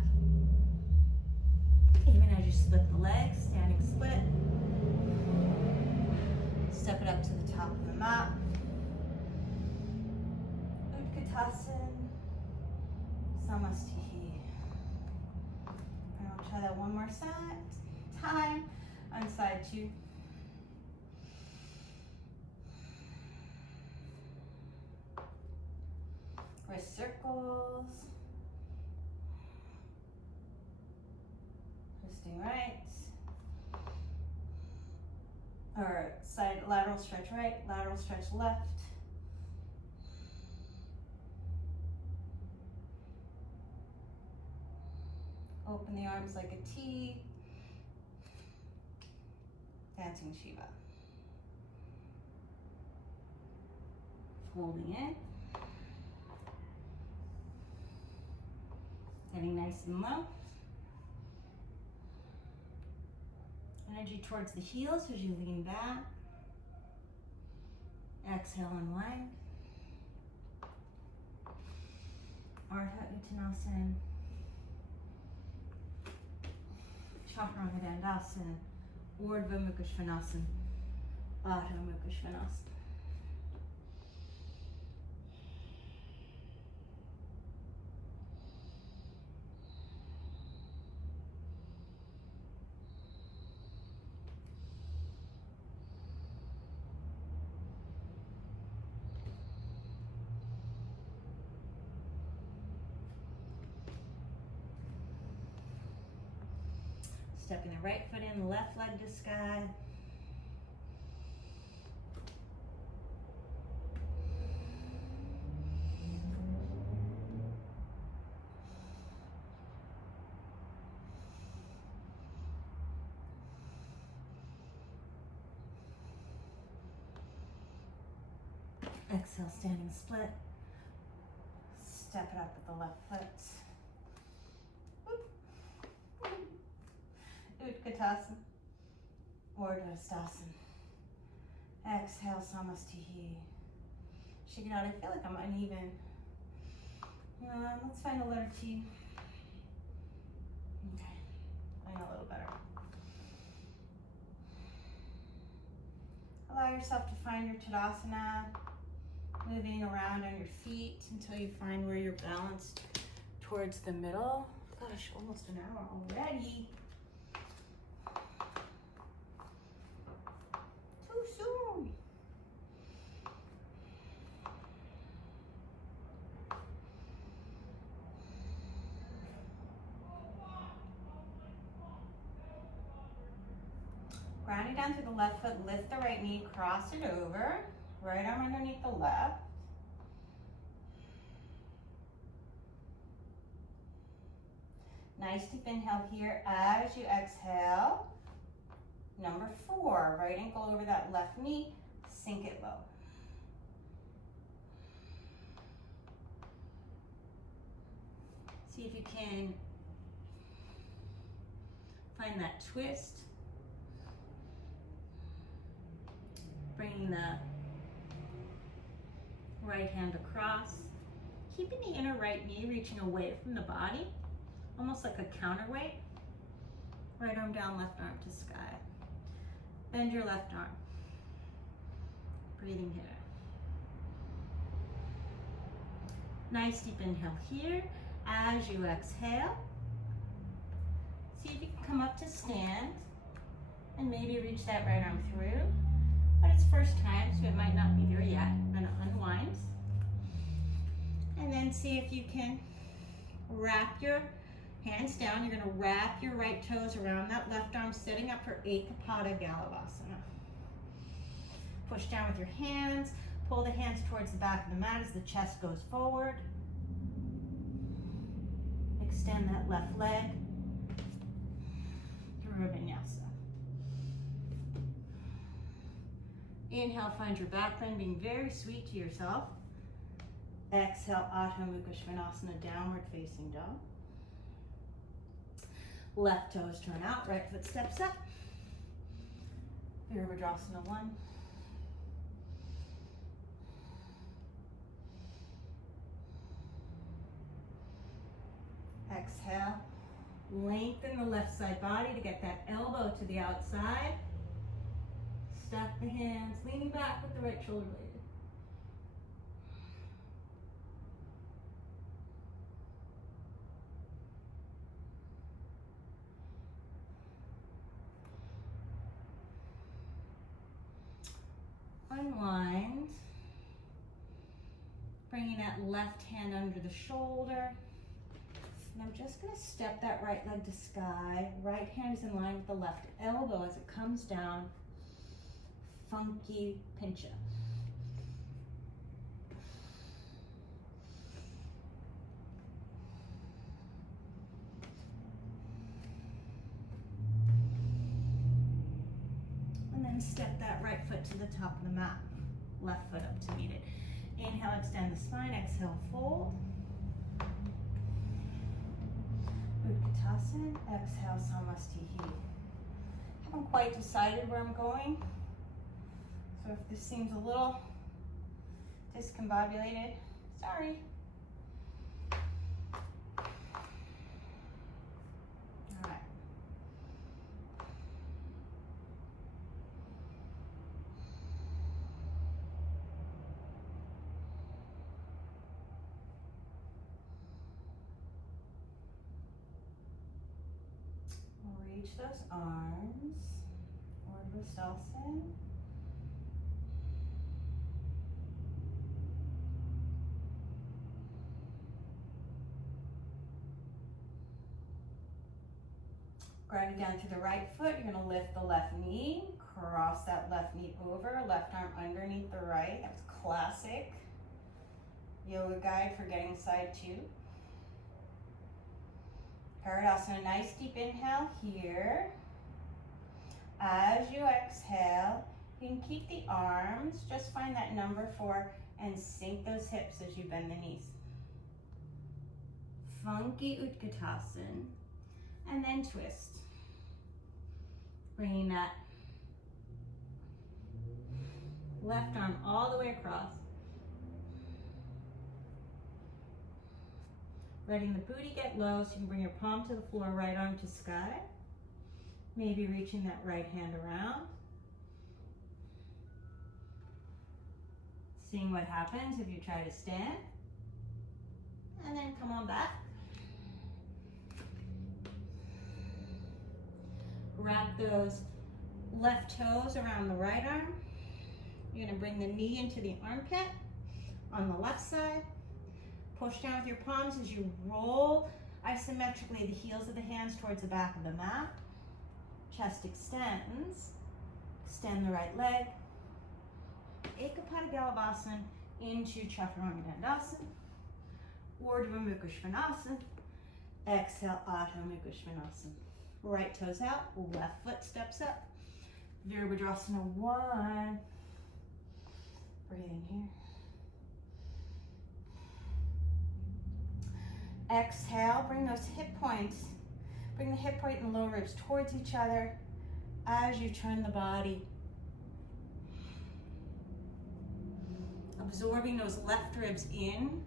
Even as you split the legs, standing split. Step it up to the top of the mat. Utkatasana, Samastihi. And I'll try that one more time on side two. Wrist circles. Twisting right. Or side lateral stretch right, lateral stretch left. Open the arms like a T. Dancing Shiva. Holding in. Getting nice and low. Energy towards the heels as you lean back. Exhale, unwind. Ardha Uttanasana. Yogadandasana. Urdhva Mukha Svanasana. Adho Mukha Svanasana. Stepping the right foot in, left leg to sky. Exhale, standing split. Step it up with the left foot. Utkatasana, Urdhvastasana. Exhale, Samastihi. Shake it out. I feel like I'm uneven. Let's find the letter T. Okay, I know a little better. Allow yourself to find your Tadasana, moving around on your feet until you find where you're balanced towards the middle. Gosh, almost an hour already. Too soon. Grounding down through the left foot, lift the right knee, cross it over. Right arm underneath the left. Nice deep inhale here as you exhale. Number 4, right ankle over that left knee, sink it low. See if you can find that twist. Bringing the right hand across. Keeping the inner right knee reaching away from the body, almost like a counterweight. Right arm down, left arm to sky. Bend your left arm. Breathing here. Nice deep inhale here. As you exhale, see if you can come up to stand and maybe reach that right arm through. But it's first time, so it might not be there yet. We're gonna unwind. And then see if you can wrap your hands down. You're gonna wrap your right toes around that left arm, setting up for Ekapada Galavasana. Push down with your hands. Pull the hands towards the back of the mat as the chest goes forward. Extend that left leg through a vinyasa. Inhale, find your back bend, being very sweet to yourself. Exhale, Adho Mukha Svanasana, downward facing dog. Left toes turn out, right foot steps up. Virabhadrasana 1. Exhale, lengthen the left side body to get that elbow to the outside. Stack the hands, leaning back with the right shoulder blade. Unwind. Bringing that left hand under the shoulder. And I'm just going to step that right leg to sky. Right hand is in line with the left elbow as it comes down. Funky pincha. And then step that right foot to the top of the mat. Left foot up to meet it. Inhale, extend the spine. Exhale, fold. Utkatasana. Exhale, Samastihi. How haven't quite decided where I'm going. So if this seems a little discombobulated, sorry. All right. We'll reach those arms, Urdhva. Grinding down to the right foot, you're going to lift the left knee, cross that left knee over, left arm underneath the right. That's classic yoga guide for getting side two. Paradasana, nice deep inhale here. As you exhale, you can keep the arms, just find that number 4 and sink those hips as you bend the knees. Funky Utkatasana, and then twist. Bringing that left arm all the way across. Letting the booty get low so you can bring your palm to the floor, right arm to sky. Maybe reaching that right hand around. Seeing what happens if you try to stand. And then come on back. Wrap those left toes around the right arm. You're gonna bring the knee into the armpit on the left side. Push down with your palms as you roll isometrically the heels of the hands towards the back of the mat. Chest extends. Extend the right leg. Ekapada Galavasana into Chaturanga Dandasana. Urdhva Mukha Svanasana. Exhale, Adho Mukha Svanasana. Right toes out, left foot steps up. Virabhadrasana 1. Breathing here. Exhale, bring those hip points. Bring the hip point and lower ribs towards each other as you turn the body. Absorbing those left ribs in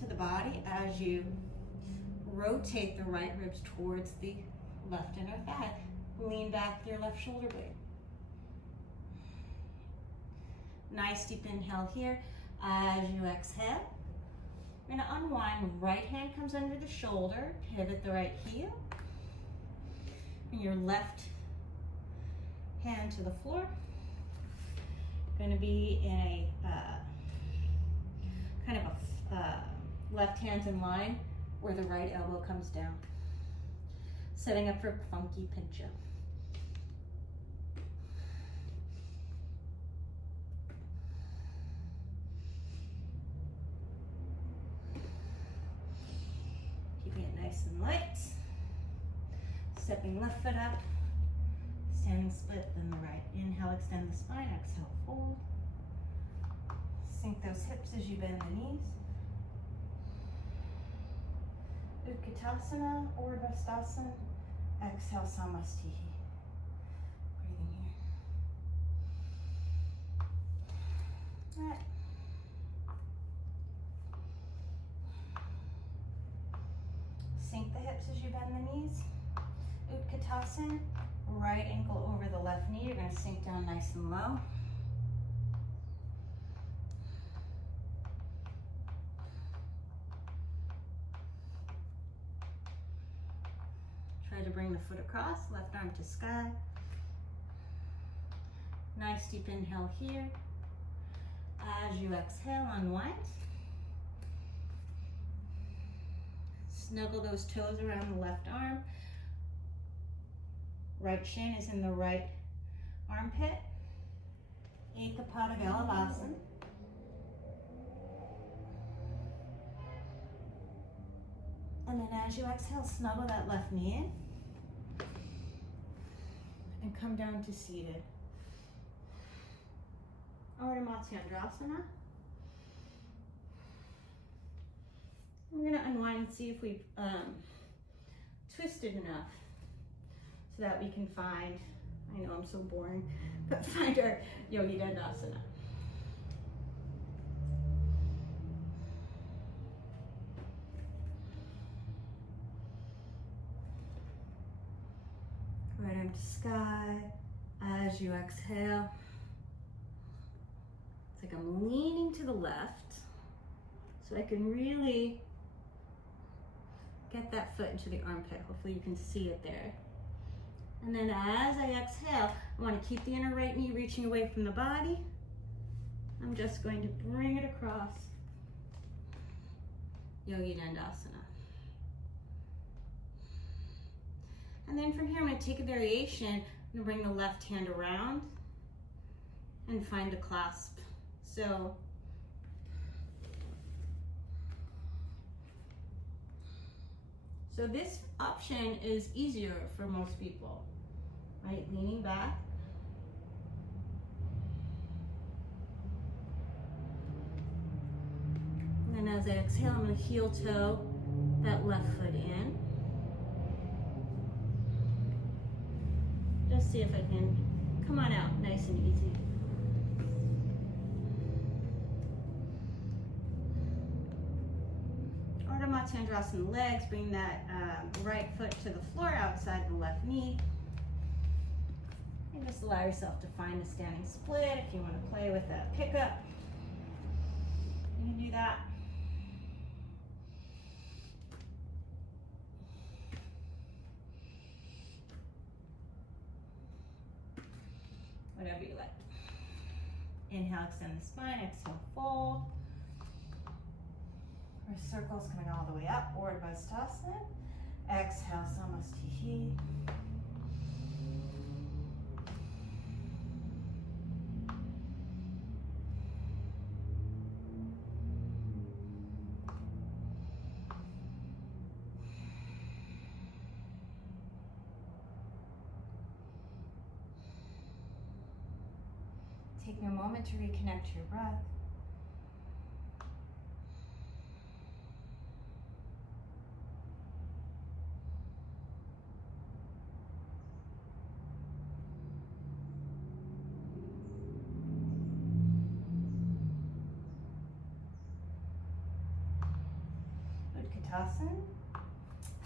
to the body as you rotate the right ribs towards the left inner thigh. Lean back with your left shoulder blade. Nice deep inhale here. As you exhale, you're going to unwind. Right hand comes under the shoulder. Pivot the right heel. Bring your left hand to the floor. Going to be in a kind of a left hand's in line where the right elbow comes down. Setting up for funky pincha. Keeping it nice and light. Stepping left foot up. Standing split, then the right. Inhale, extend the spine. Exhale, fold. Sink those hips as you bend the knees. Utkatasana, Urdhva. Exhale, Samastihi. Breathing here. All right. Sink the hips as you bend the knees. Utkatasana, right ankle over the left knee. You're going to sink down nice and low. Try to bring the foot across, left arm to sky. Nice deep inhale here. As you exhale, unwind. Snuggle those toes around the left arm. Right shin is in the right armpit. Ekapada Galavasana. And then as you exhale, snuggle that left knee in. And come down to seated. Ardha Matsyendrasana. We're going to unwind and see if we've twisted enough. so that we can find, I know I'm so boring, but find our Yogadandasana. Right arm to sky as you exhale. It's like I'm leaning to the left so I can really get that foot into the armpit. Hopefully you can see it there. And then as I exhale, I want to keep the inner right knee reaching away from the body. I'm just going to bring it across Yogadandasana. And then from here, I'm going to take a variation. I'm going to bring the left hand around and find a clasp. So this option is easier for most people, right? Leaning back. And then as I exhale, I'm going to heel toe that left foot in. Just see if I can come on out nice and easy. Ardha Matsyendrasana legs, bring that right foot to the floor outside the left knee. And just allow yourself to find a standing split. If you want to play with a pickup, you can do that. Whatever you like. Inhale, extend the spine. Exhale, fold. Our circles coming all the way up. Urdhva. Exhale, Samasthiti. Take a moment to reconnect to your breath. Utkatasana.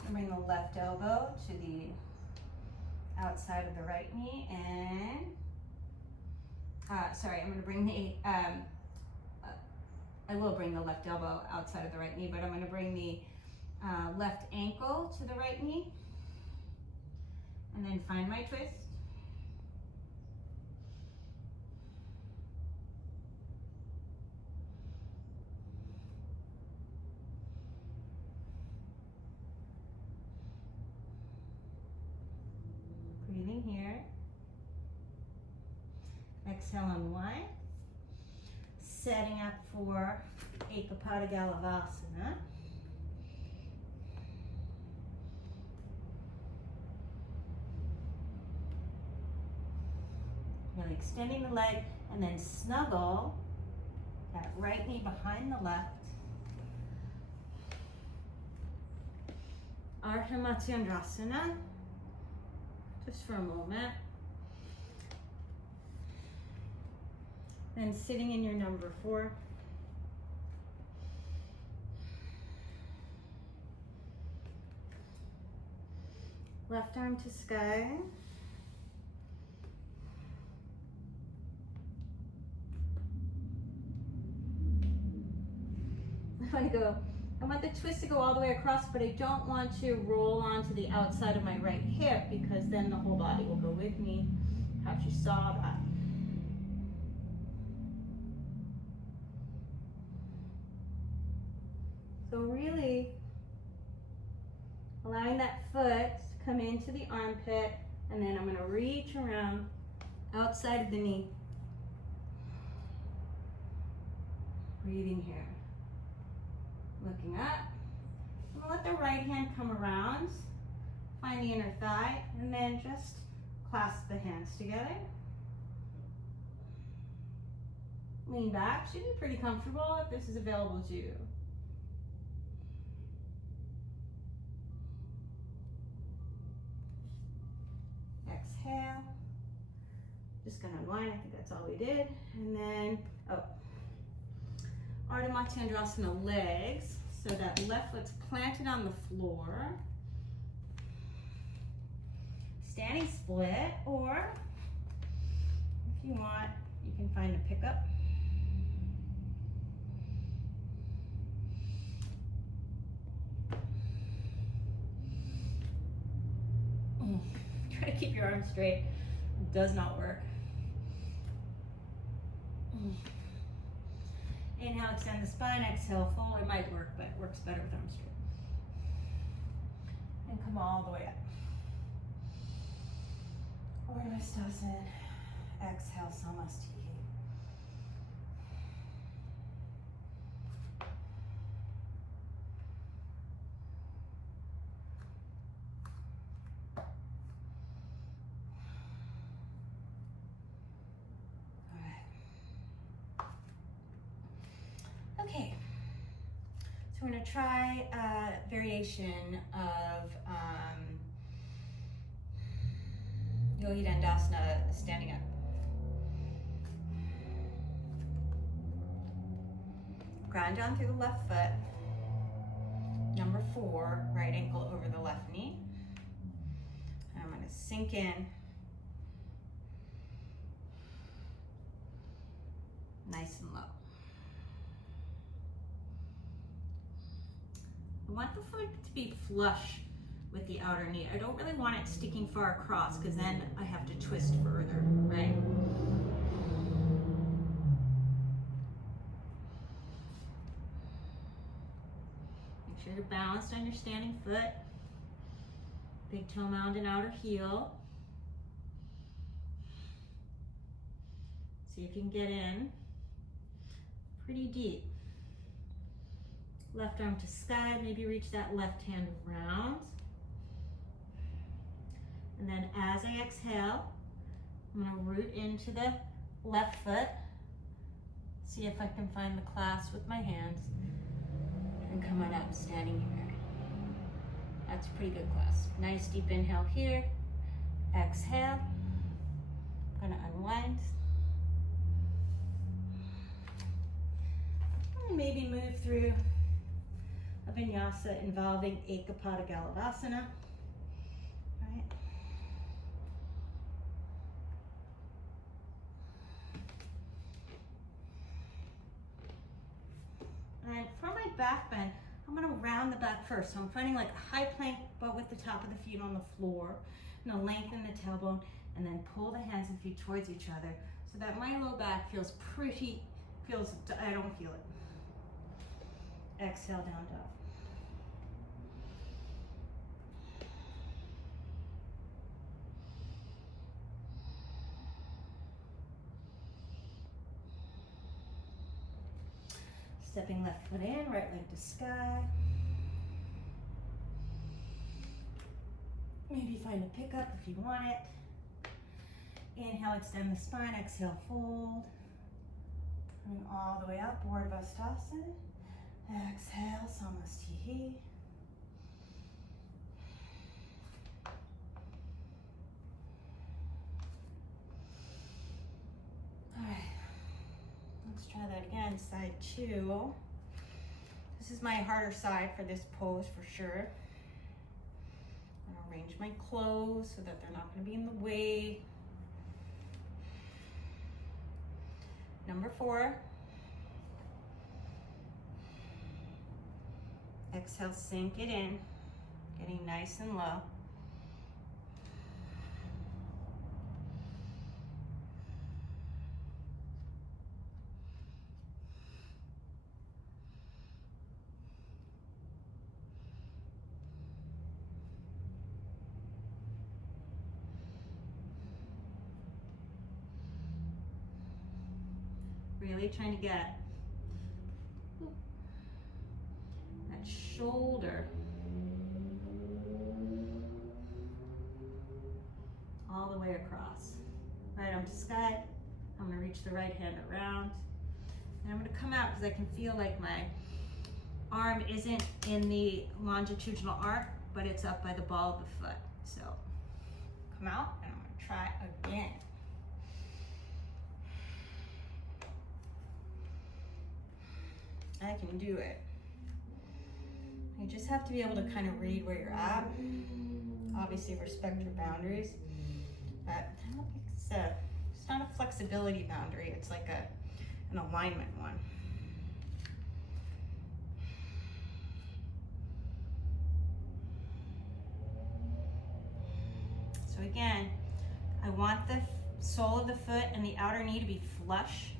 And bring the left elbow to the outside of the right knee and I'm going to bring the, I will bring the left elbow outside of the right knee, but I'm going to bring the left ankle to the right knee and then find my twist. Breathing here. Exhale, unwind. Setting up for Ekapada Galavasana. Really extending the leg and then snuggle that right knee behind the left. Ardha Matsyendrasana. Just for a moment. Then sitting in your number 4. Left arm to sky. I want the twist to go all the way across, but I don't want to roll onto the outside of my right hip because then the whole body will go with me. Perhaps you saw that. So really allowing that foot to come into the armpit, and then I'm going to reach around outside of the knee. Breathing here. Looking up. I'm going to let the right hand come around, find the inner thigh, and then just clasp the hands together. Lean back. Should be pretty comfortable if this is available to you. Just gonna unwind, I think that's all we did. And then, Ardha Matsyendrasana legs. So that left foot's planted on the floor. Standing split, or if you want, you can find a pickup. Try to keep your arms straight. It does not work. Inhale, extend the spine. Exhale, fold. It might work, but it works better with arms straight. And come all the way up. Urdhva. Exhale, Samastiti. Okay, so we're going to try a variation of Yogadandasana standing up. Ground down through the left foot. Number 4, right ankle over the left knee. And I'm going to sink in. Nice and low. I want the foot to be flush with the outer knee. I don't really want it sticking far across because then I have to twist further, right? Make sure you're balanced on your standing foot. Big toe mound and outer heel. See if you can get in pretty deep. Left arm to sky, maybe reach that left hand round. And then as I exhale, I'm going to root into the left foot. See if I can find the clasp with my hands. And come on up, standing here. That's a pretty good clasp. Nice deep inhale here. Exhale. I'm going to unwind. And maybe move through a vinyasa involving Ekapada Galavasana. Right. And for my back bend, I'm going to round the back first. So I'm finding like a high plank, but with the top of the feet on the floor. And I'll lengthen the tailbone and then pull the hands and feet towards each other so that my low back feels I don't feel it. Exhale, down dog. Stepping left foot in, right leg to sky. Maybe find a pickup if you want it. Inhale, extend the spine. Exhale, fold. Coming all the way up, Urdhva. Exhale, Samastiti. All right. Let's try that again, side 2. This is my harder side for this pose for sure. I'm gonna arrange my clothes so that they're not gonna be in the way. Number 4. Exhale, sink it in, getting nice and low. Really trying to get that shoulder all the way across. Right arm to sky. I'm going to reach the right hand around. And I'm going to come out because I can feel like my arm isn't in the longitudinal arc, but it's up by the ball of the foot. So come out and I'm going to try again. I can do it. You just have to be able to kind of read where you're at. Obviously respect your boundaries, but it's not a flexibility boundary, it's like an alignment one. So again, I want the sole of the foot and the outer knee to be flush.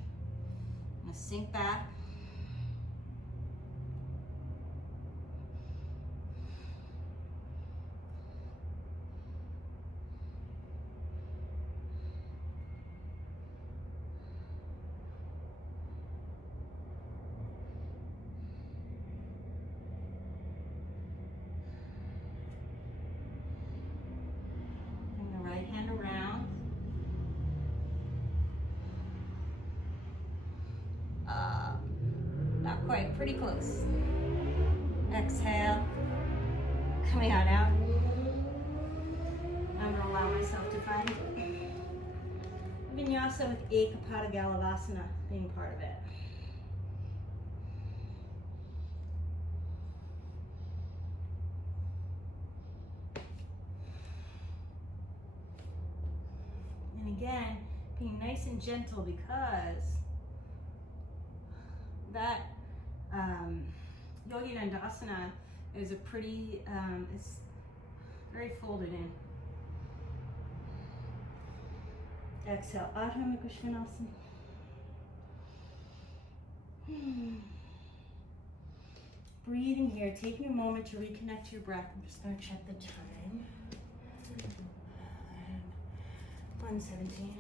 I'm gonna sink back. Hand around. Not quite, pretty close. Exhale, coming on out. I'm gonna allow myself to find vinyasa with Ekapada Galavasana being part of it. And again, being nice and gentle, because that Yogadandasana is a pretty, it's very folded in. Exhale, Adho Mukha Svanasana. Breathing here, taking a moment to reconnect to your breath. I'm just going to check the time. 1:17.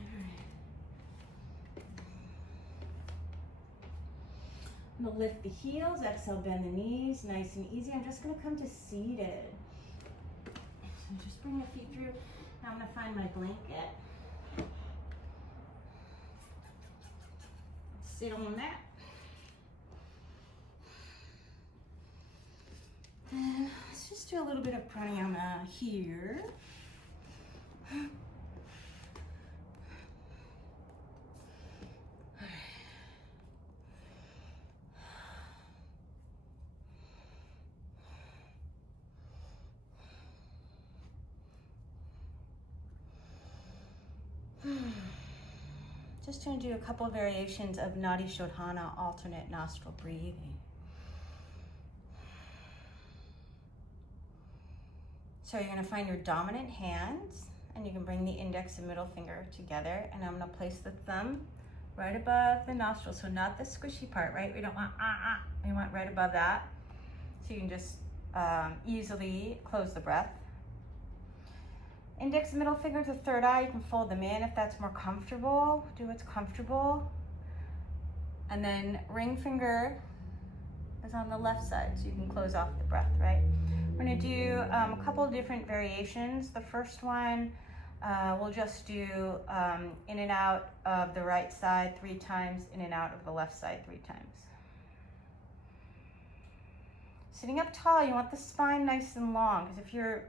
I'm going to lift the heels, exhale, bend the knees, nice and easy. I'm just going to come to seated. So just bring the feet through. Now I'm going to find my blanket. Sit on that. And let's just do a little bit of pranayama here. Just going to do a couple of variations of Nadishodhana, alternate nostril breathing. So you're going to find your dominant hands, and you can bring the index and middle finger together, and I'm going to place the thumb right above the nostril, so not the squishy part, right? We don't want we want right above that. So you can just easily close the breath. Index and middle finger to third eye, you can fold them in if that's more comfortable. Do what's comfortable. And then ring finger is on the left side, so you can close off the breath, right? We're gonna do a couple of different variations. The first one, we'll just do in and out of the right side 3 times, in and out of the left side 3 times. Sitting up tall, you want the spine nice and long, because if you're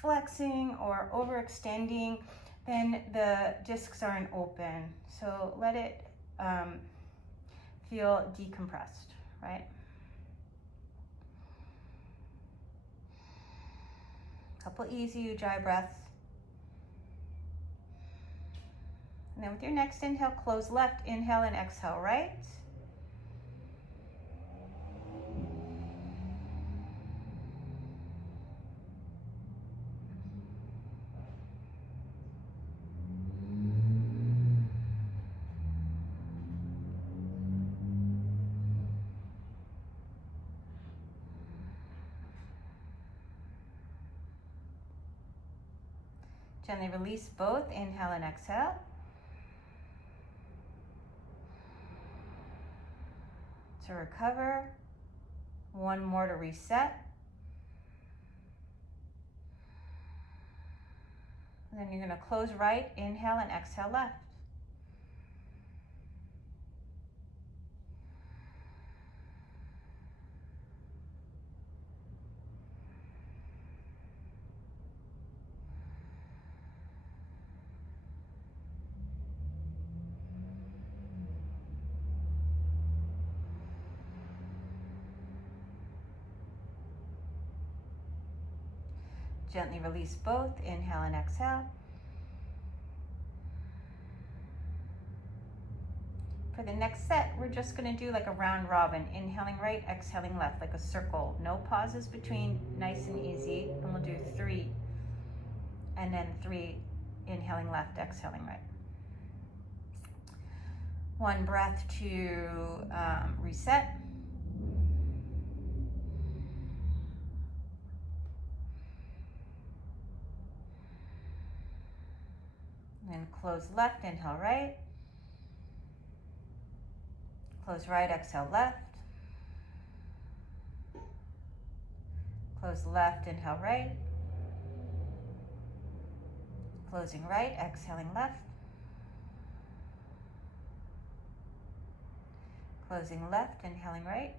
flexing or overextending, then the discs aren't open. So let it feel decompressed, right? Couple easy dry breaths. And then with your next inhale, close left, inhale and exhale right. Gently release both, inhale and exhale. To recover, one more to reset. And then you're going to close right, inhale and exhale left. Gently release both. Inhale and exhale. For the next set, we're just going to do like a round robin. Inhaling right, exhaling left, like a circle. No pauses between, nice and easy. And we'll do 3. And then 3, inhaling left, exhaling right. 1 breath to reset. And close left, inhale right. Close right, exhale left. Close left, inhale right. Closing right, exhaling left. Closing left, inhaling right.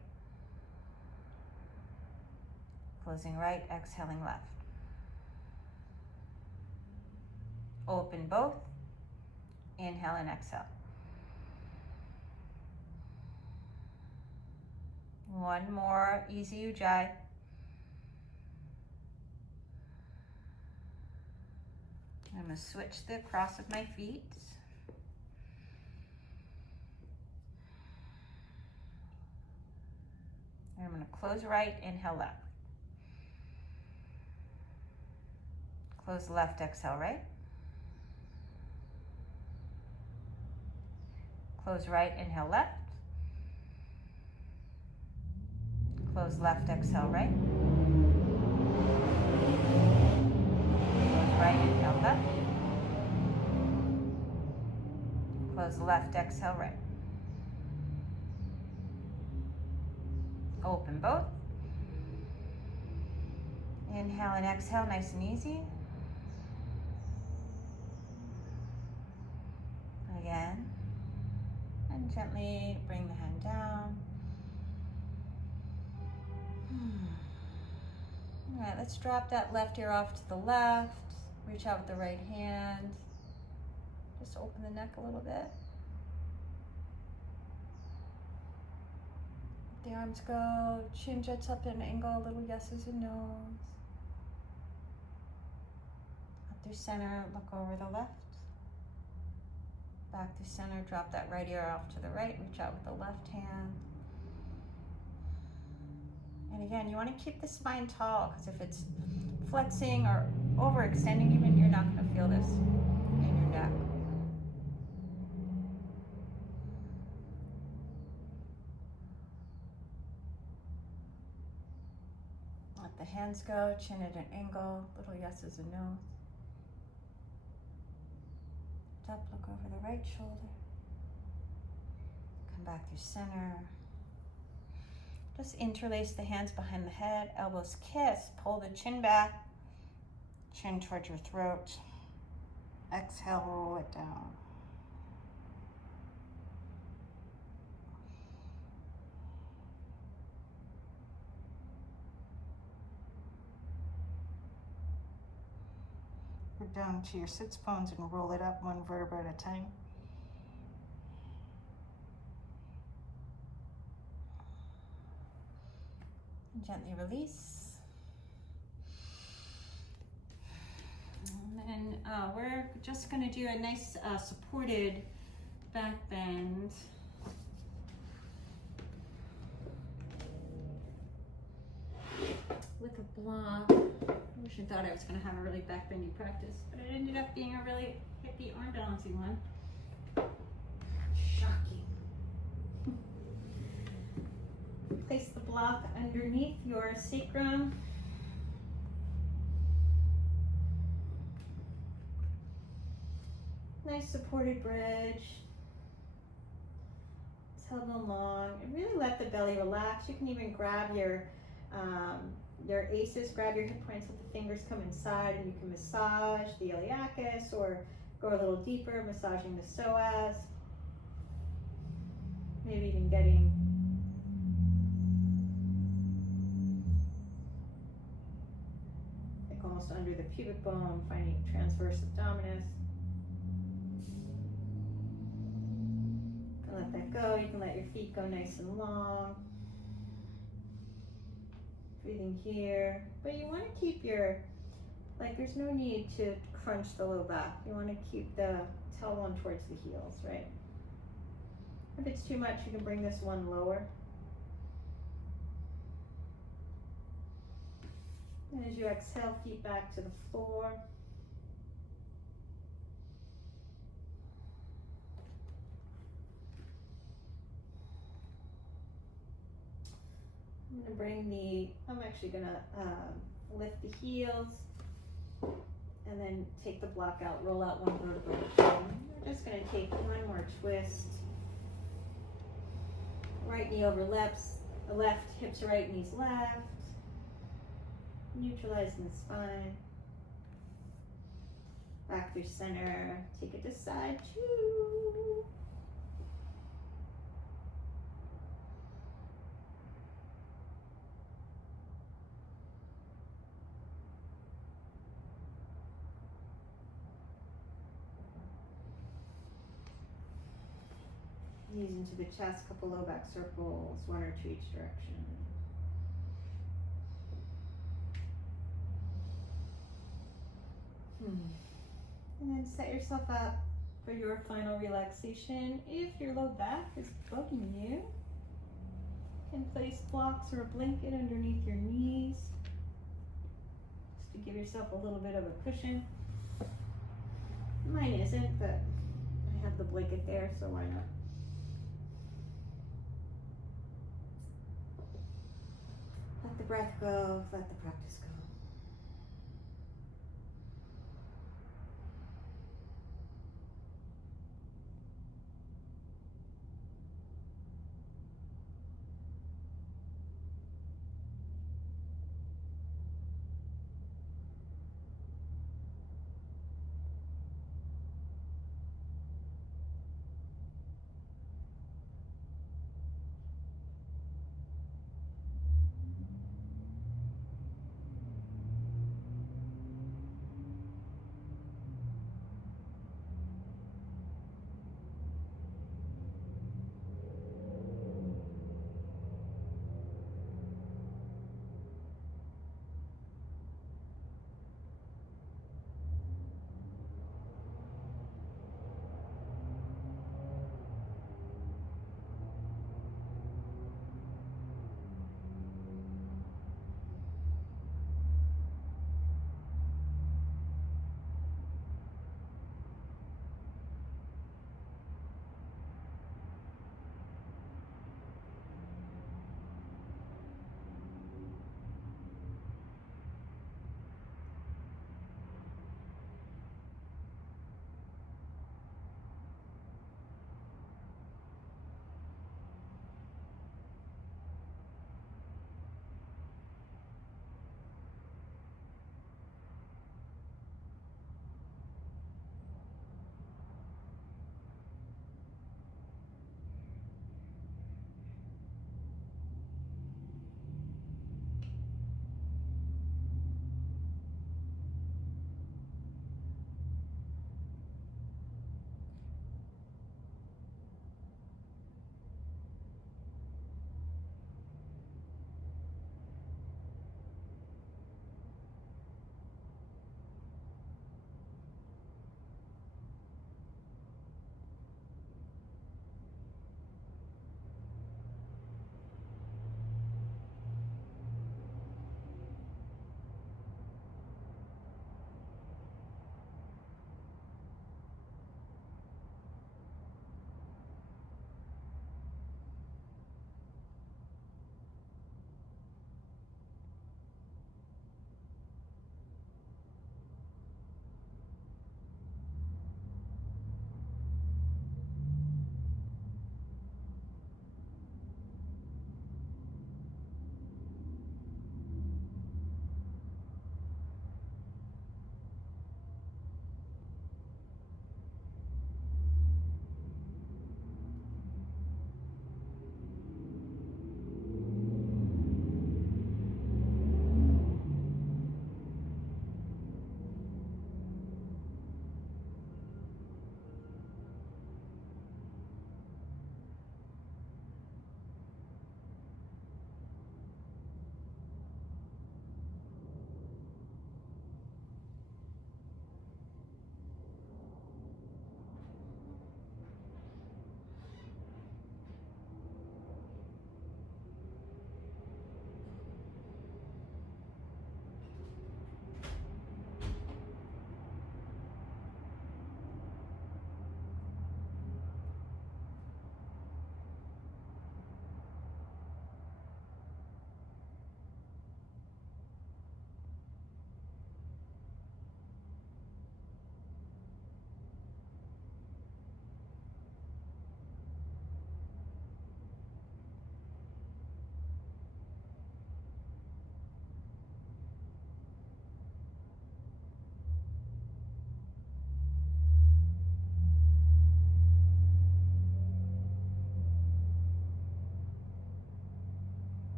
Closing right, exhaling left. Open both. Inhale and exhale. 1 more easy ujjayi. I'm going to switch the cross of my feet. And I'm going to close right, inhale left. Close left, exhale right. Close right, inhale left. Close left, exhale right. Close right, inhale left. Close left, exhale right. Open both. Inhale and exhale, nice and easy. Again. And gently bring the hand down. All right, let's drop that left ear off to the left. Reach out with the right hand. Just open the neck a little bit. The arms go, chin jets up at an angle, little yeses and nos. Up through center, look over the left. Back through center, drop that right ear off to the right, reach out with the left hand. And again, you want to keep the spine tall, because if it's flexing or overextending even, you're not going to feel this in your neck. Let the hands go, chin at an angle, little yeses and nos. Up, look over the right shoulder. Come back through center. Just interlace the hands behind the head, elbows kiss, pull the chin back, chin towards your throat. Exhale, roll it down. Go down to your sits bones and roll it up 1 vertebra at a time. Gently release. And then we're just going to do a nice supported back bend. With a block. I wish I thought I was going to have a really backbendy practice, but it ended up being a really hippie arm balancing one. Shocking. Place the block underneath your sacrum. Nice supported bridge. It's held long. And really let the belly relax. You can even grab your aces, grab your hip points, let the fingers come inside, and you can massage the iliacus or go a little deeper, massaging the psoas. Maybe even getting like almost under the pubic bone, finding transverse abdominis. Let that go. You can let your feet go nice and long. Breathing here, but you want to keep your Like there's no need to crunch the low back. You want to keep the tailbone towards the heels, right? If it's too much, you can bring this one lower. And as you exhale, feet back to the floor. I'm actually gonna lift the heels and then take the block out, roll out one vertebra. We're just gonna take one more twist. Right knee over left, hips right, knees left. Neutralizing the spine. Back through center, take it to side two. Knees into the chest, couple low back circles, one or two each direction. And then set yourself up for your final relaxation. If your low back is bugging you, you can place blocks or a blanket underneath your knees just to give yourself a little bit of a cushion. Mine isn't, but I have the blanket there, so why not? Let the breath go, let the practice go.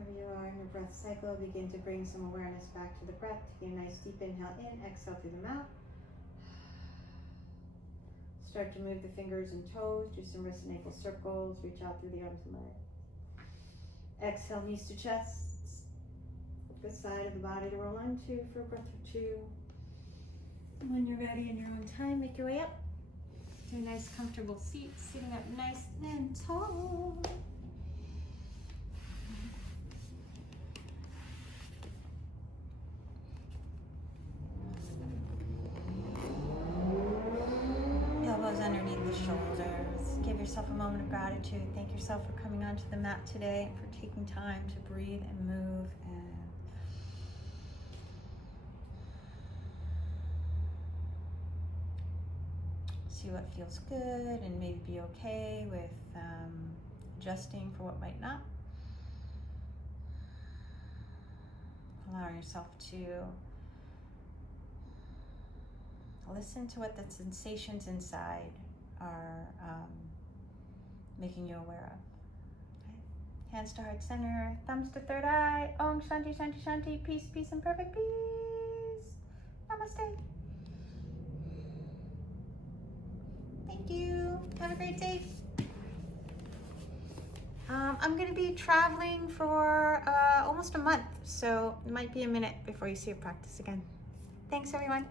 Wherever you are in your breath cycle, begin to bring some awareness back to the breath. Take a nice deep inhale in, exhale through the mouth. Start to move the fingers and toes, do some wrist and ankle circles, reach out through the arms and legs. Exhale, knees to chest. The side of the body to roll onto for a breath or two. When you're ready in your own time, make your way up to a nice comfortable seat, sitting up nice and tall. Elbows underneath the shoulders. Give yourself a moment of gratitude. Thank yourself for coming onto the mat today, for taking time to breathe and move and see what feels good, and maybe be okay with adjusting for what might not. Allowing yourself to listen to what the sensations inside are making you aware of. Okay. Hands to heart center, thumbs to third eye. Om Shanti Shanti Shanti. Peace, peace, and perfect peace. Namaste. Thank you. Have a great day. I'm going to be traveling for almost a month, so it might be a minute before you see a practice again. Thanks, everyone.